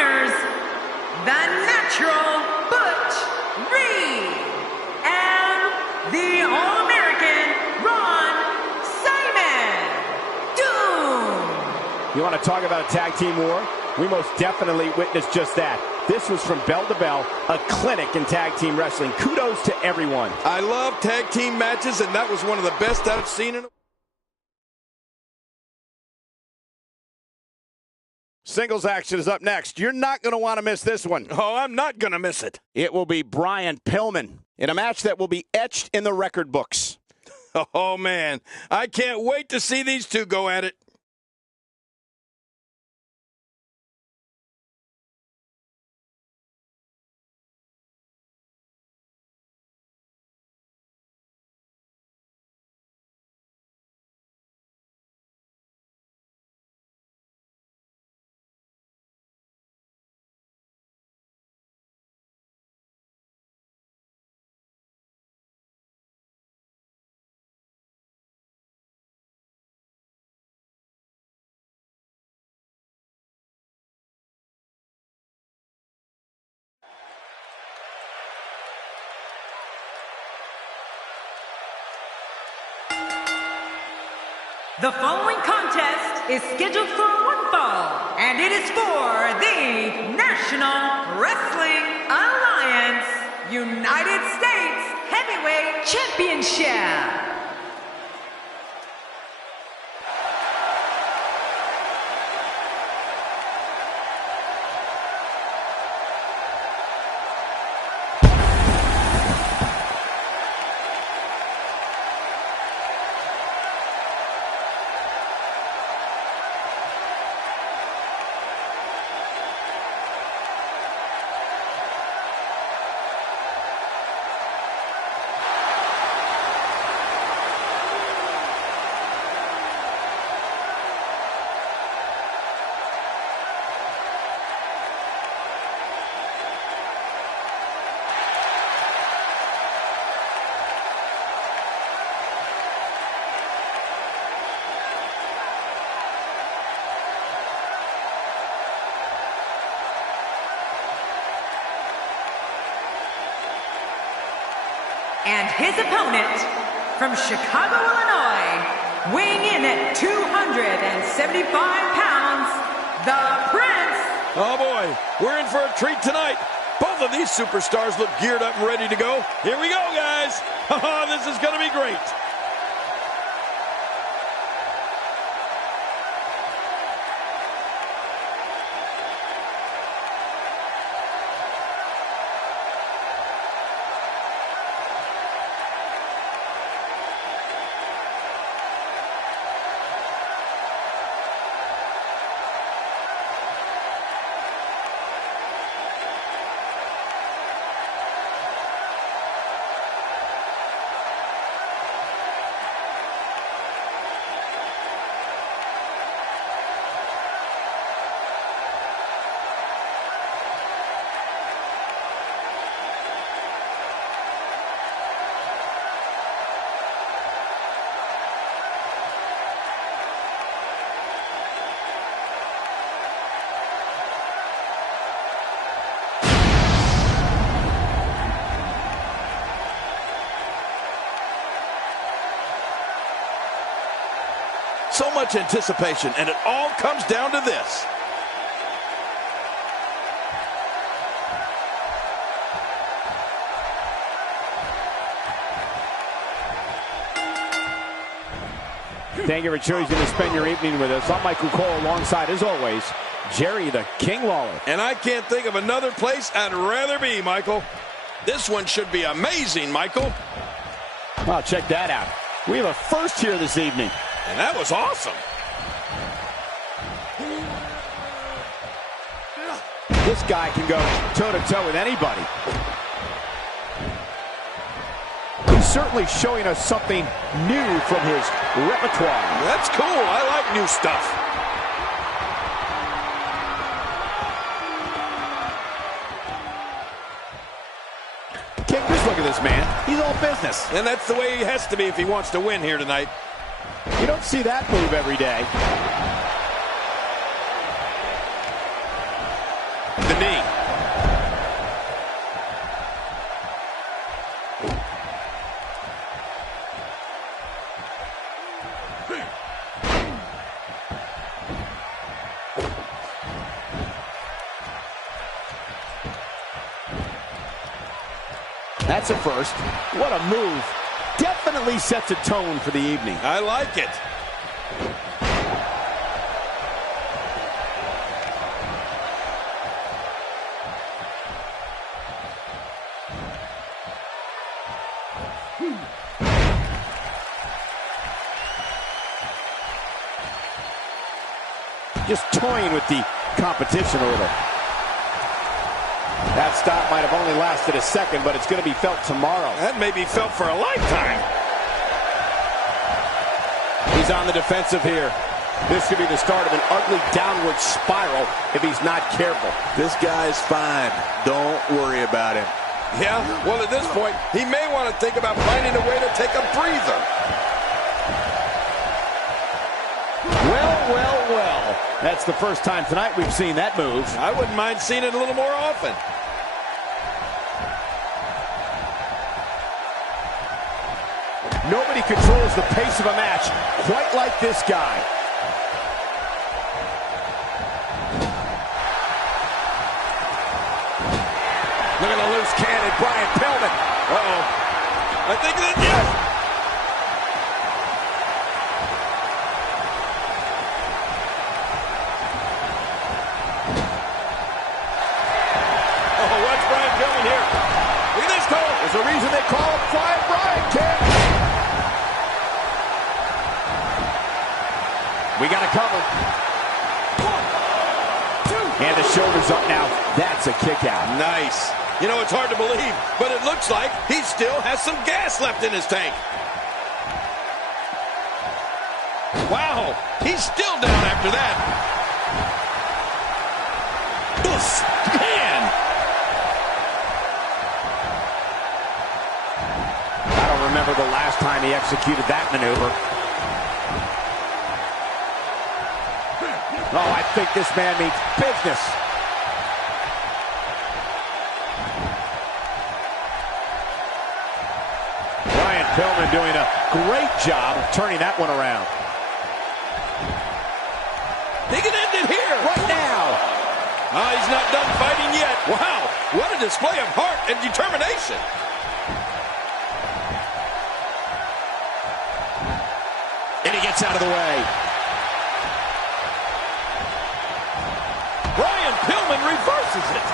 winners, the Natural Butch Reed and the All-American Ron Simon Doom. You want to talk about a tag team war? We most definitely witnessed just that. This was from bell to bell, a clinic in tag team wrestling. Kudos to everyone. I love tag team matches, and that was one of the best I've seen in a... Singles action is up next. You're not going to want to miss this one. Oh, I'm not going to miss it. It will be Brian Pillman in a match that will be etched in the record books. Oh, man. I can't wait to see these two go at it. The following contest is scheduled for one fall, and it is for the National Wrestling Alliance United States Heavyweight Championship. And his opponent, from Chicago, Illinois, weighing in at 275 pounds, the Prince. Oh, boy. We're in for a treat tonight. Both of these superstars look geared up and ready to go. Here we go, guys. This is going to be great. So much anticipation, and it all comes down to this. Thank you for choosing to spend your evening with us. I'm Michael Cole, alongside, as always, Jerry the King Lawler. And I can't think of another place I'd rather be, Michael. This one should be amazing, Michael. Oh, check that out. We have a first here this evening. And that was awesome. This guy can go toe-to-toe with anybody. He's certainly showing us something new from his repertoire. That's cool. I like new stuff. King, just look at this man. He's all business. And that's the way he has to be if he wants to win here tonight. You don't see that move every day. That's a first. What a move. Definitely sets a tone for the evening. I like it. Just toying with the competition a little. That stop might have only lasted a second, but it's going to be felt tomorrow. That may be felt for a lifetime. He's on the defensive here. This could be the start of an ugly downward spiral if he's not careful. This guy's fine. Don't worry about him. Yeah, well, at this point, he may want to think about finding a way to take a breather. Well. That's the first time tonight we've seen that move. I wouldn't mind seeing it a little more often. Nobody controls the pace of a match quite like this guy. Look at the loose cannon, Brian Pillman. Uh-oh. I think that, yes! Oh, watch Brian Pillman here. Look at this, Cole. There's a reason they call him Flying Brian, kid. We got a cover. 1, 2. And the shoulder's up now. That's a kick out. Nice. You know, it's hard to believe, but it looks like he still has some gas left in his tank. Wow, he's still down after that. Man! I don't remember the last time he executed that maneuver. Oh, I think this man means business. Brian Pillman doing a great job of turning that one around. He can end it here. Right now. Oh, he's not done fighting yet. Wow, what a display of heart and determination. And he gets out of the way. Brian Pillman reverses it.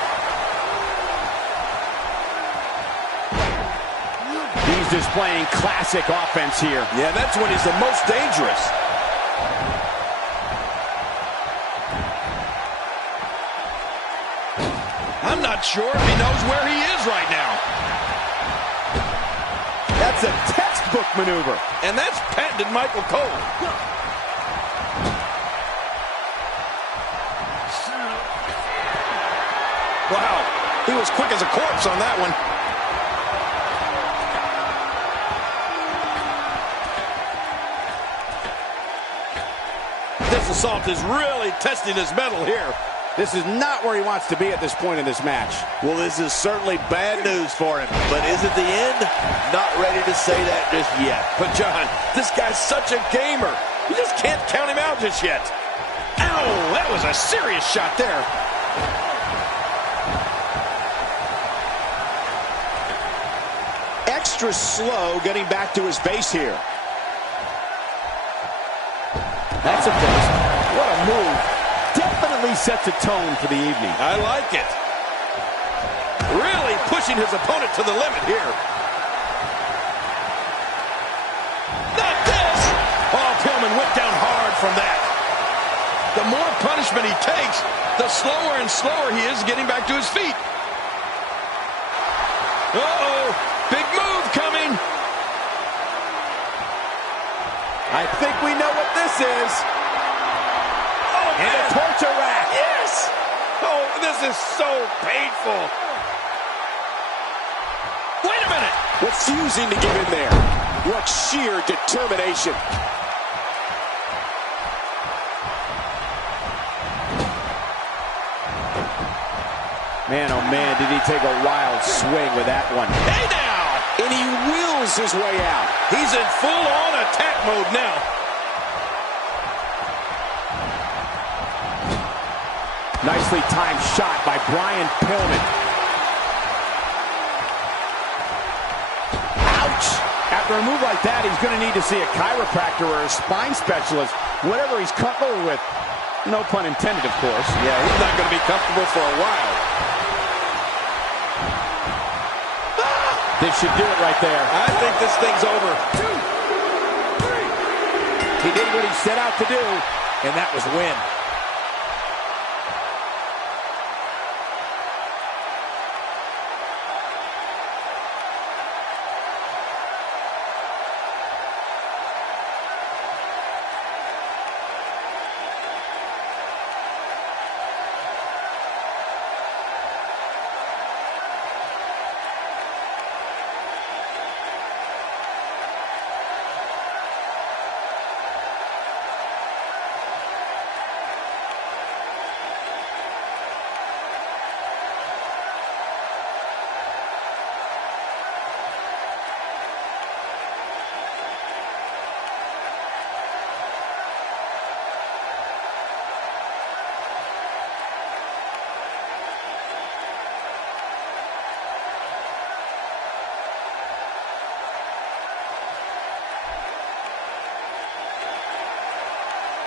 He's displaying classic offense here. Yeah, that's when he's the most dangerous. I'm not sure if he knows where he is right now. That's a textbook maneuver. And that's patented Michael Cole. Wow, he was quick as a corpse on that one. This assault is really testing his mettle here. This is not where he wants to be at this point in this match. Well, this is certainly bad news for him, but is it the end? Not ready to say that just yet. But, John, this guy's such a gamer. You just can't count him out just yet. Ow, that was a serious shot there. Extra slow getting back to his base here. That's a first. What a move. Definitely sets a tone for the evening. I like it. Really pushing his opponent to the limit here. Not this! Oh, Pillman went down hard from that. The more punishment he takes, the slower and slower he is getting back to his feet. Uh-oh, big move coming. I think we know what this is. Oh, and a torture rack. Yes! Oh, this is so painful. Wait a minute. Refusing to give in there. What sheer determination. Man, oh man, did he take a wild swing with that one. Hey now! And he wheels his way out. He's in full-on attack mode now. Nicely timed shot by Brian Pillman. After a move like that, he's going to need to see a chiropractor or a spine specialist, whatever he's comfortable with. No pun intended, of course. Yeah, he's not going to be comfortable for a while. This should do it right there. I think this thing's over. 2, 3. He did what he set out to do, and that was win.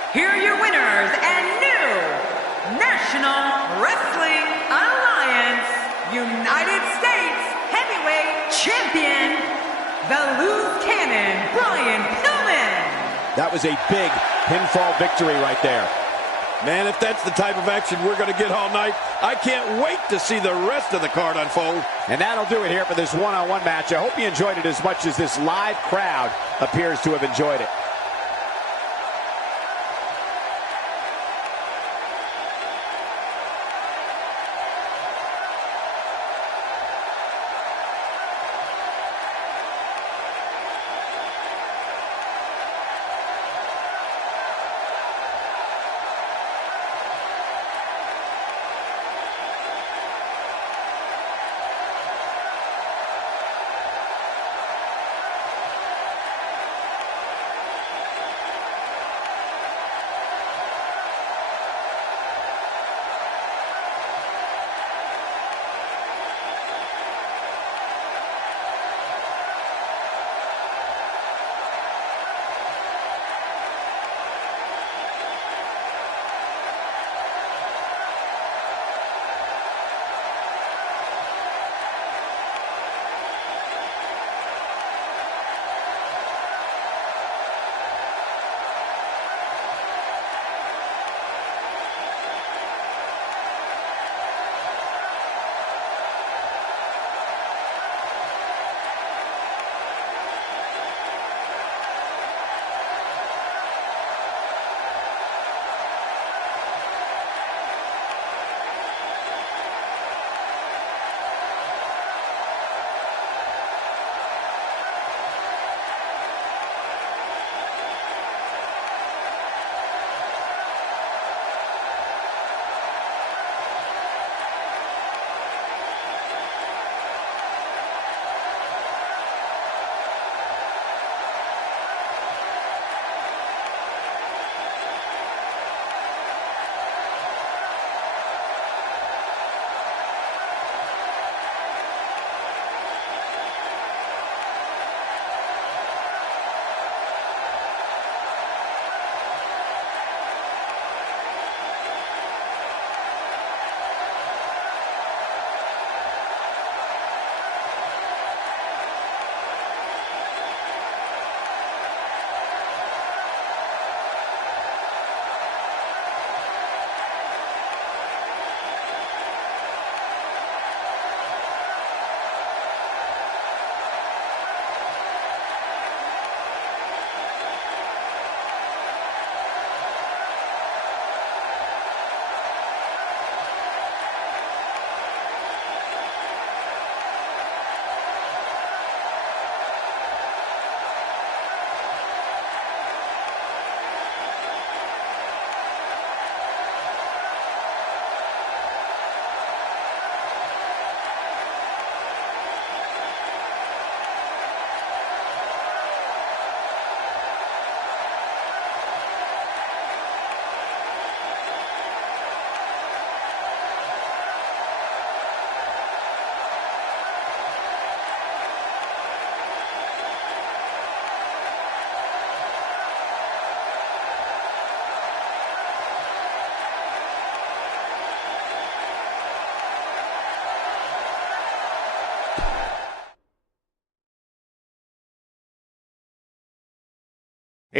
Here are your winners and new National Wrestling Alliance United States Heavyweight Champion, the Loose Cannon, Brian Pillman. That was a big pinfall victory right there. Man, if that's the type of action we're going to get all night, I can't wait to see the rest of the card unfold. And that'll do it here for this one-on-one match. I hope you enjoyed it as much as this live crowd appears to have enjoyed it.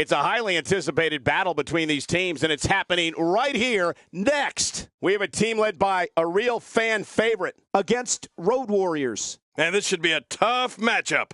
It's a highly anticipated battle between these teams, and it's happening right here next. We have a team led by a real fan favorite against Road Warriors. And this should be a tough matchup.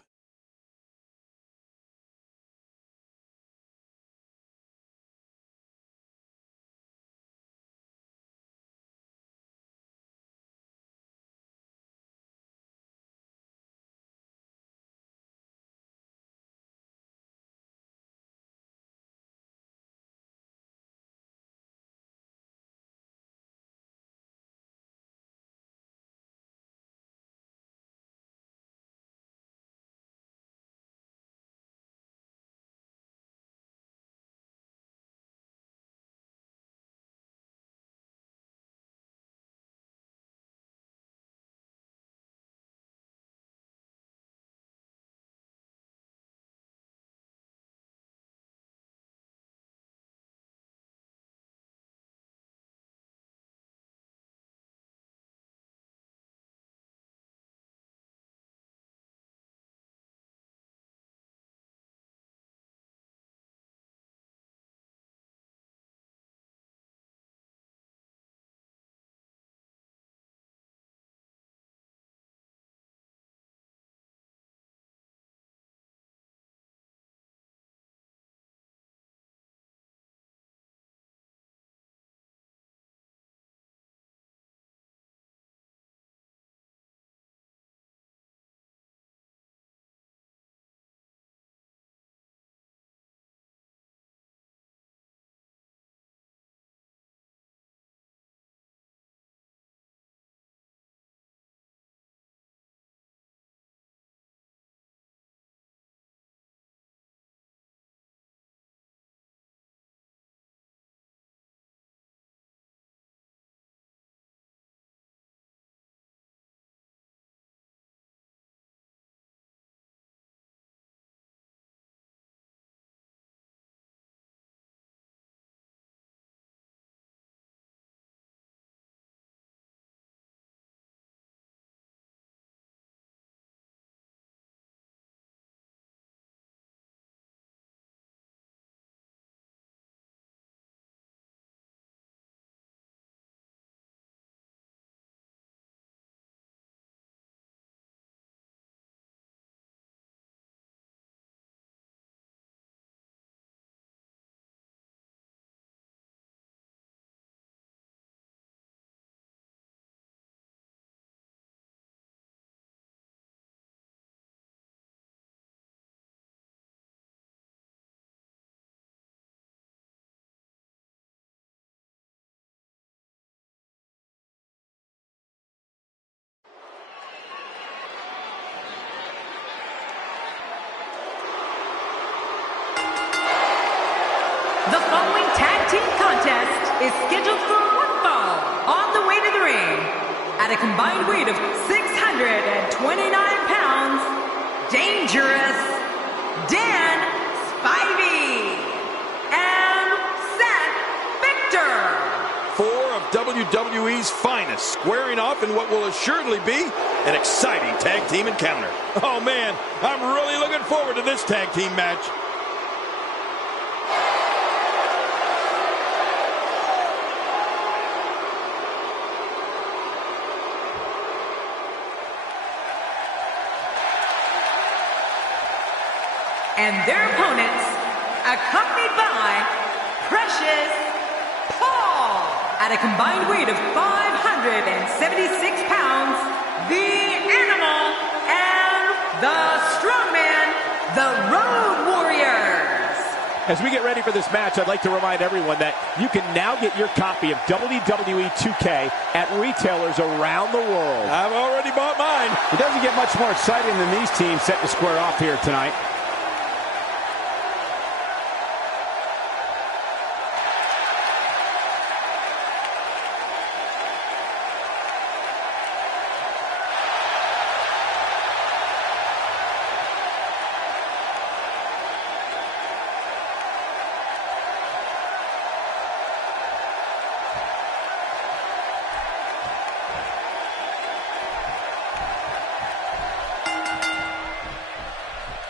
The following tag team contest is scheduled for one fall. On the way to the ring, at a combined weight of 629 pounds, Dangerous Dan Spivey and Seth Victor. Four of WWE's finest squaring off in what will assuredly be an exciting tag team encounter. Oh man, I'm really looking forward to this tag team match. And their opponents, accompanied by Precious Paul. At a combined weight of 576 pounds, the Animal and the Strongman, the Road Warriors. As we get ready for this match, I'd like to remind everyone that you can now get your copy of WWE 2K at retailers around the world. I've already bought mine. It doesn't get much more exciting than these teams set to square off here tonight.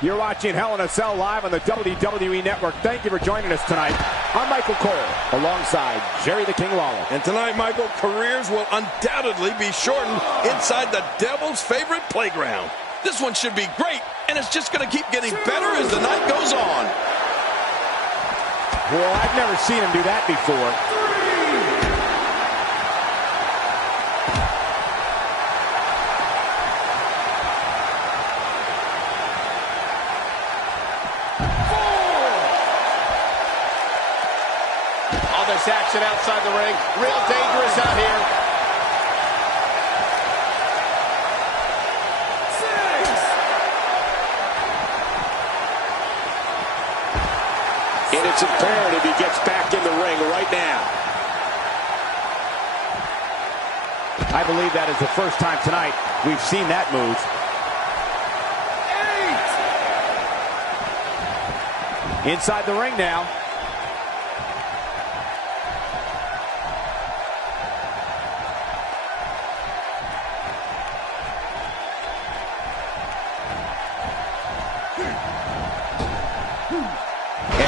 You're watching Hell in a Cell live on the WWE Network. Thank you for joining us tonight. I'm Michael Cole, alongside Jerry the King Lawler. And tonight, Michael, careers will undoubtedly be shortened inside the Devil's favorite playground. This one should be great, and it's just going to keep getting better as the night goes on. Well, I've never seen him do that before. This action outside the ring, real dangerous out here. 6. And it's imperative he gets back in the ring right now. I believe that is the first time tonight we've seen that move. 8. Inside the ring now.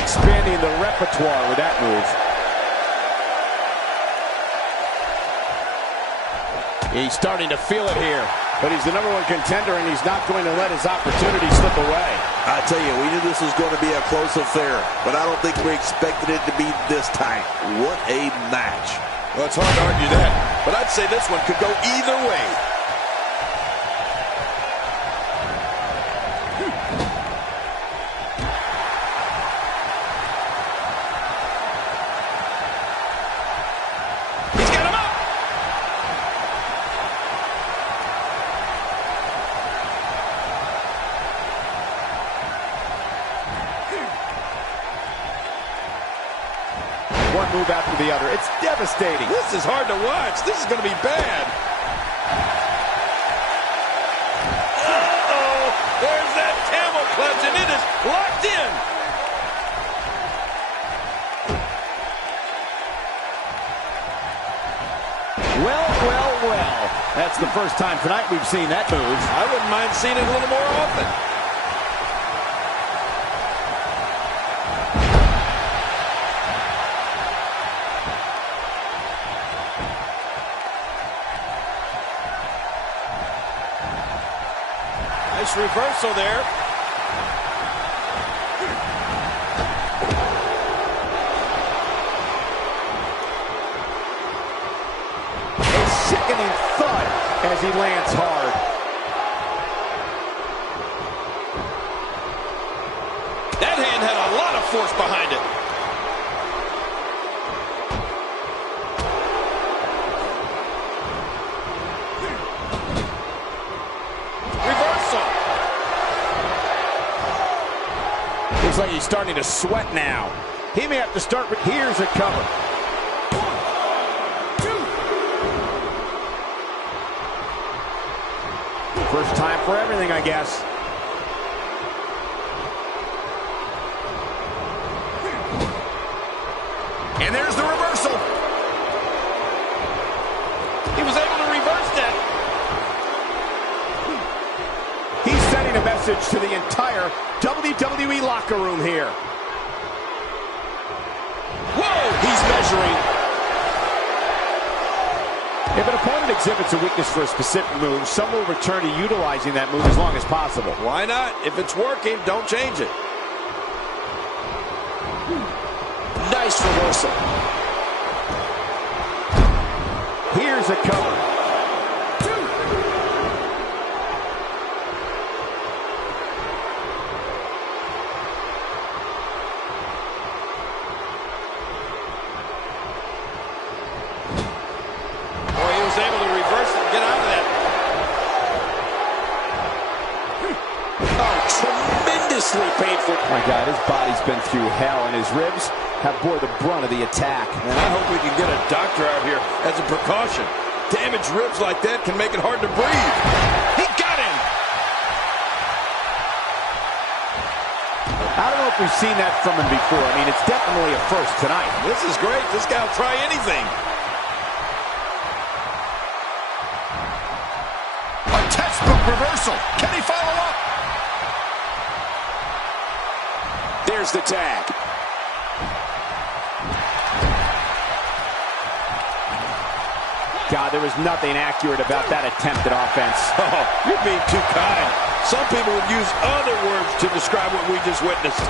Expanding the repertoire with that move. He's starting to feel it here, but he's the #1 contender, and he's not going to let his opportunity slip away. I tell you, we knew this was going to be a close affair, but I don't think we expected it to be this tight. What a match. Well, it's hard to argue that, but I'd say this one could go either way. One move after the other. It's devastating. This is hard to watch. This is going to be bad. Uh-oh. There's that camel clutch, and it is locked in. Well. That's the first time tonight we've seen that move. I wouldn't mind seeing it a little more often. Nice reversal there. A sickening thud as he lands hard. That hand had a lot of force behind it. Looks like he's starting to sweat now. He may have to start with... Here's a cover. 1, 2. First time for everything, I guess. And there's the reversal. He was able to reverse that. He's sending a message to the entire WWE locker room here. Whoa! He's measuring. If an opponent exhibits a weakness for a specific move, some will return to utilizing that move as long as possible. Why not? If it's working, don't change it. Nice reversal. Here's a cover. 2. Boy, he was able to reverse it and get out of that. Oh, tremendously painful. My God, his body's been through hell, and his ribs have bore the brunt of the attack. And I hope we can get a doctor out here as a precaution. Damaged ribs like that can make it hard to breathe. He got him! I don't know if we've seen that from him before. I mean, it's definitely a first tonight. This is great. This guy will try anything. A textbook reversal. Can he follow up? There's the tag. God, there was nothing accurate about that attempted offense. Oh, you're being too kind. Some people would use other words to describe what we just witnessed.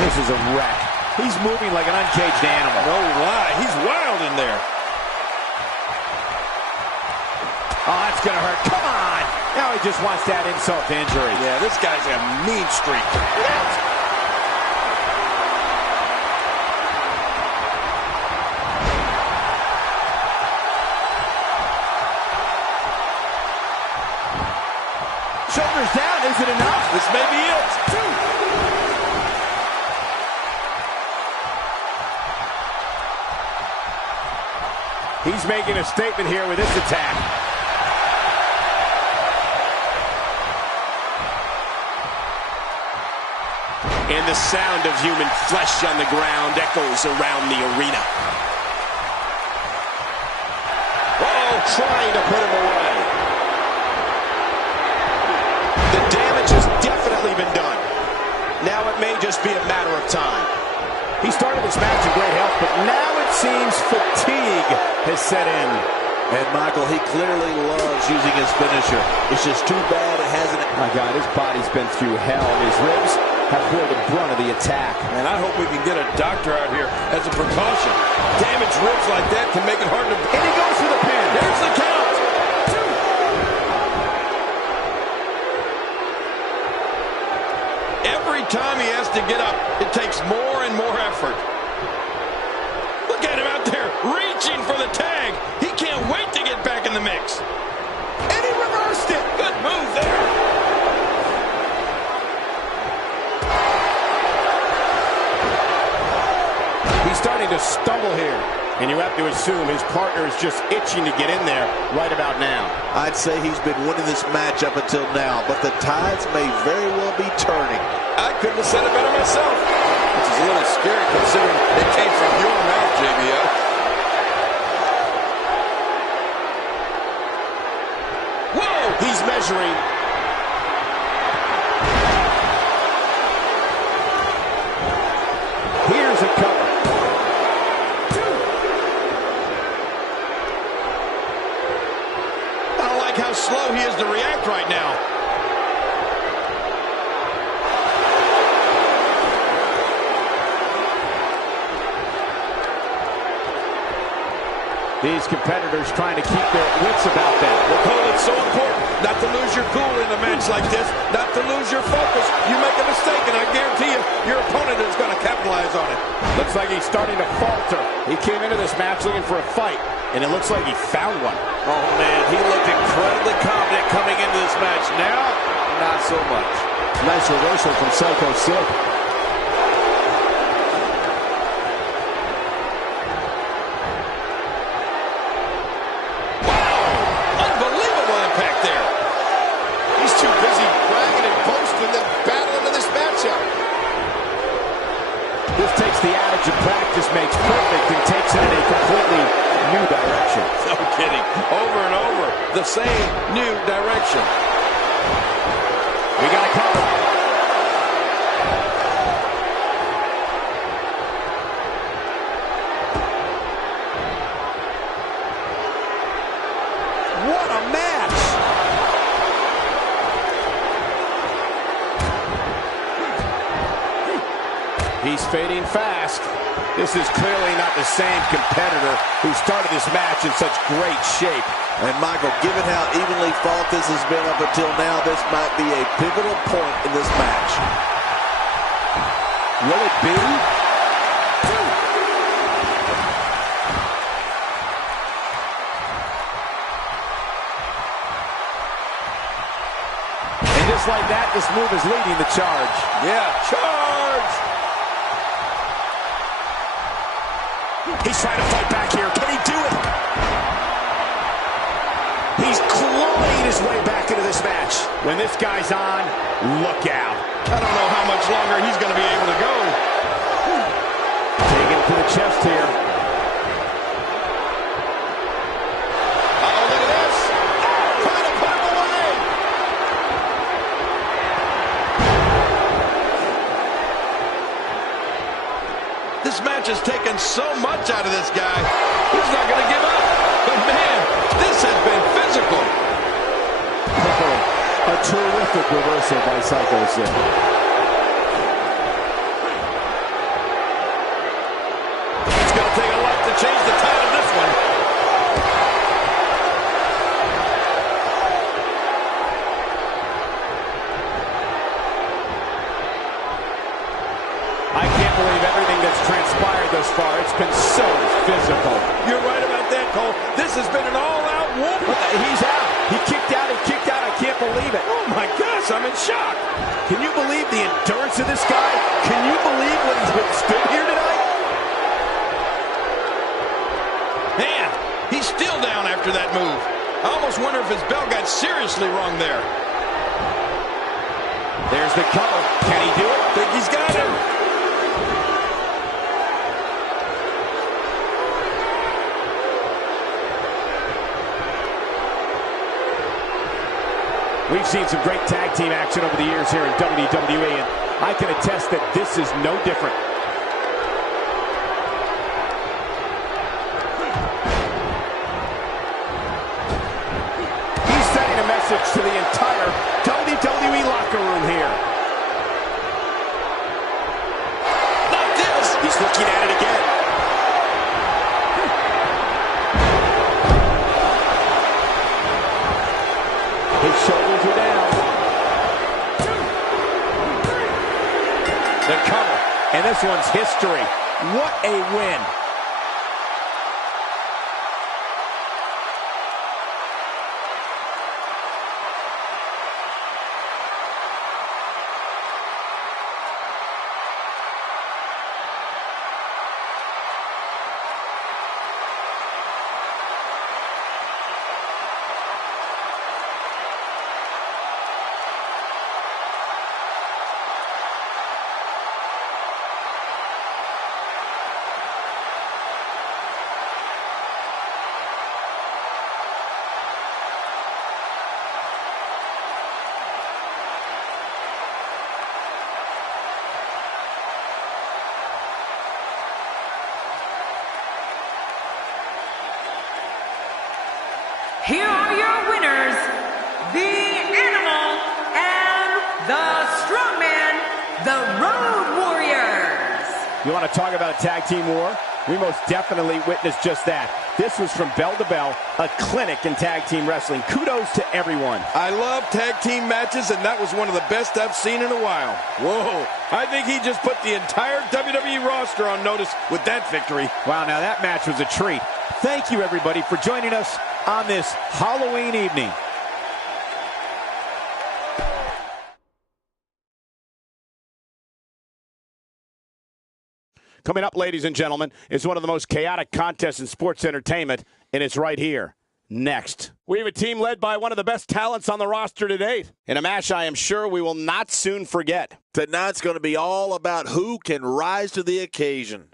This is a wreck. He's moving like an uncaged animal. No lie, he's wild in there. Oh, that's going to hurt. Come on. Now he just wants that insult to injury. Yeah, this guy's got a mean streak. Shoulders down. Is it enough? This may be it. He's making a statement here with this attack. And the sound of human flesh on the ground echoes around the arena. Oh, trying to put him away. The damage has definitely been done. Now it may just be a matter of time. He started this match in great health, but now it seems fatigue has set in. And Michael, he clearly loves using his finisher. It's just too bad it hasn't. My God, his body's been through hell, and his ribs have bore the brunt of the attack. And I hope we can get a doctor out here as a precaution. Damaged ribs like that can make it hard to... And he goes for the pin. There's the count. Every time he has to get up, it takes more and more effort. Look at him out there, reaching for the tag. He can't wait to get back in the mix. And he reversed it. Good move there. He's starting to stumble here, and you have to assume his partner is just itching to get in there right about now. I'd say he's been winning this match up until now, but the tides may very well be turning. I couldn't have said it better myself. Which is a little scary considering it came from your mouth, JBL. Whoa, he's measuring. Here's a cover. I don't like how slow he is to react right now. These competitors trying to keep their wits about them. Oh, it's so important not to lose your cool in a match like this, not to lose your focus. You make a mistake, and I guarantee you, your opponent is going to capitalize on it. Looks like he's starting to falter. He came into this match looking for a fight, and it looks like he found one. Oh, man, he looked incredibly confident coming into this match. Now, not so much. Nice reversal from Psycho Sid. This takes the adage of practice makes perfect and takes it in a completely new direction. No kidding. Over and over. The same new direction. We got a cover. What a match! He's fading fast. This is clearly not the same competitor who started this match in such great shape. And Michael, given how evenly fought this has been up until now, this might be a pivotal point in this match. Will it be? And just like that, this move is leading the charge. Yeah, charge! He's trying to fight back here. Can he do it? He's clawing his way back into this match. When this guy's on, look out. I don't know how much longer he's going to be able to go. Taking it to the chest here. Uh-oh, look at this. Trying to put him away. This match has taken so much out of this guy. He's not going to give up. But man, this has been physical. A terrific reversal by Psycho Sid. It's going to take a lot to change the tide of this one. I can't believe everything that's transpired thus far. It's been so physical. You're right about that, Cole. This has been an all-out war. He's out. He kicked out. He kicked out. I can't believe it. Oh, my gosh, I'm in shock. Can you believe the endurance of this guy? Can you believe what he's withstood here tonight? Man, he's still down after that move. I almost wonder if his bell got seriously wrong there. There's the cover. Can he do it? Think he's got him. We've seen some great tag team action over the years here in WWE, and I can attest that this is no different. He's sending a message to the entire WWE locker room here. Not this. He's looking at it again. His shoulders are down. The cover. And this one's history. What a win. Here are your winners, the Animal and the Strongman, the Road Warriors. You want to talk about a tag team war? We most definitely witnessed just that. This was from bell to bell, a clinic in tag team wrestling. Kudos to everyone. I love tag team matches, and that was one of the best I've seen in a while. Whoa, I think he just put the entire WWE roster on notice with that victory. Wow, now that match was a treat. Thank you, everybody, for joining us on this Halloween evening. Coming up, ladies and gentlemen, is one of the most chaotic contests in sports entertainment, and it's right here, next. We have a team led by one of the best talents on the roster to date, in a match I am sure we will not soon forget. Tonight's going to be all about who can rise to the occasion.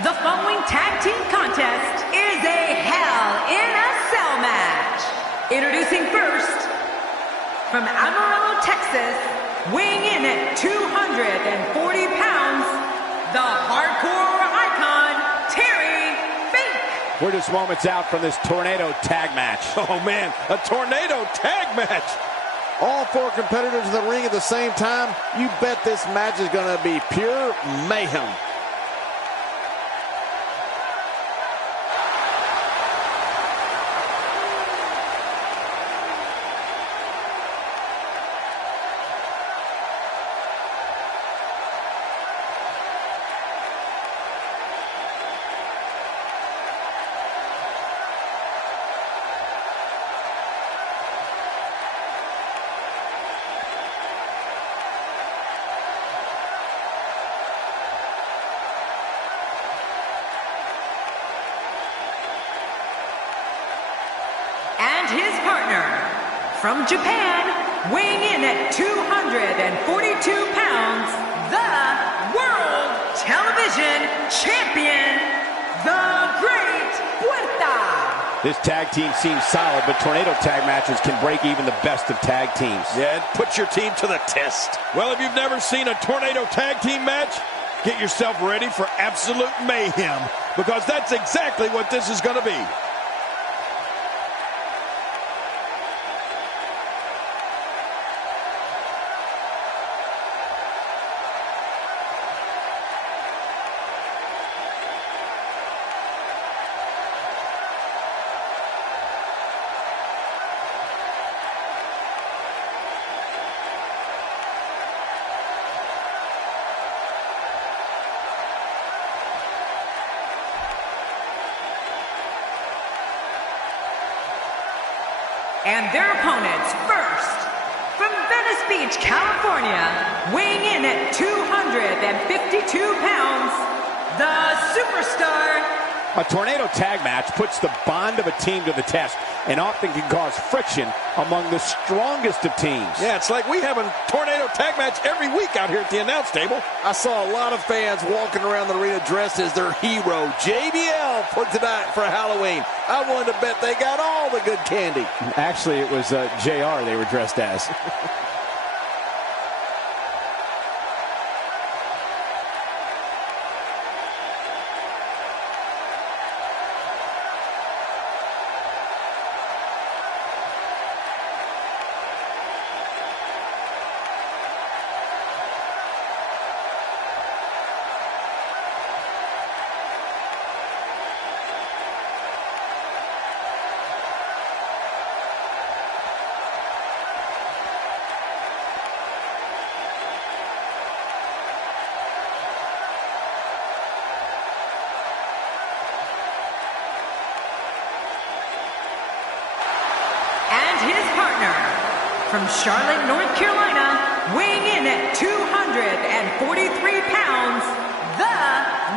The following tag team contest is a Hell in a Cell match. Introducing first, from Amarillo, Texas, weighing in at 240 pounds, the hardcore icon, Terry Fink. We're just moments out from this tornado tag match. Oh man, a tornado tag match. All four competitors in the ring at the same time. You bet this match is going to be pure mayhem. His partner, from Japan, weighing in at 242 pounds, the World Television Champion, the Great Muta. This tag team seems solid, but tornado tag matches can break even the best of tag teams. Yeah, and put your team to the test. Well, if you've never seen a tornado tag team match, get yourself ready for absolute mayhem, because that's exactly what this is going to be. And their opponents, first, from Venice Beach, California, weighing in at 252 pounds, the Superstar. A tornado tag match puts the bond of a team to the test and often can cause friction among the strongest of teams. Yeah, it's like we have a tornado tag match every week out here at the announce table. I saw a lot of fans walking around the arena dressed as their hero, JBL, for tonight for Halloween. I wanted to bet they got all the good candy. Actually, it was JR they were dressed as. From Charlotte, North Carolina, weighing in at 243 pounds, the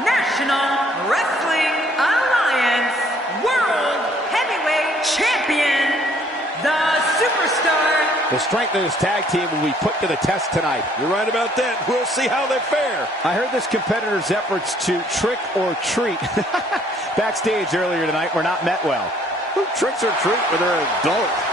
National Wrestling Alliance World Heavyweight Champion, the Superstar. The strength of this tag team will be put to the test tonight. You're right about that. We'll see how they fare. I heard this competitor's efforts to trick or treat backstage earlier tonight were not met well. Who tricks or treat when they're adults?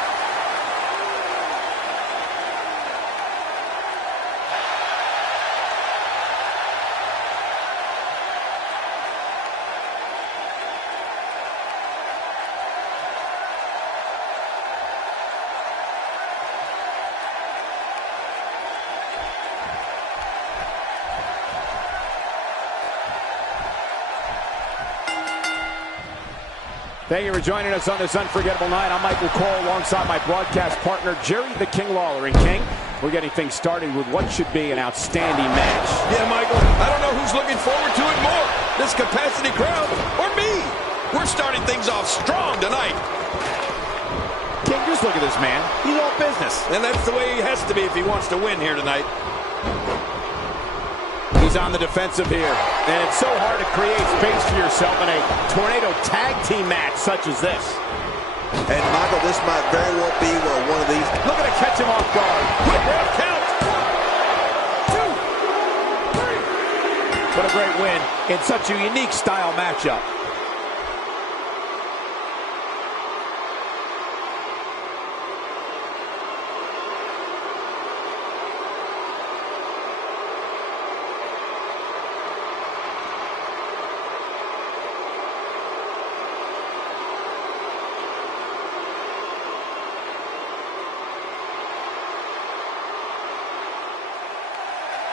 Thank you for joining us on this unforgettable night. I'm Michael Cole alongside my broadcast partner, Jerry the King Lawler. And King, we're getting things started with what should be an outstanding match. Yeah, Michael, I don't know who's looking forward to it more, this capacity crowd or me. We're starting things off strong tonight. King, just look at this man. He's all business. And that's the way he has to be if he wants to win here tonight. He's on the defensive here. And it's so hard to create space for yourself in a tornado tag team match such as this. And Michael, this might very well be one of these. Looking to catch him off guard. Quick round count. 2, 3. What a great win in such a unique style matchup.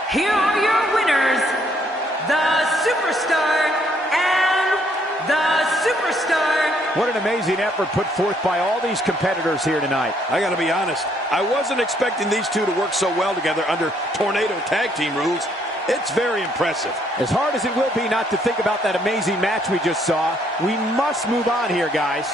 Here are your winners, the Superstar and the Superstar. What an amazing effort put forth by all these competitors here tonight. I got to be honest, I wasn't expecting these two to work so well together under Tornado Tag Team rules. It's very impressive. As hard as it will be not to think about that amazing match we just saw, we must move on here, guys.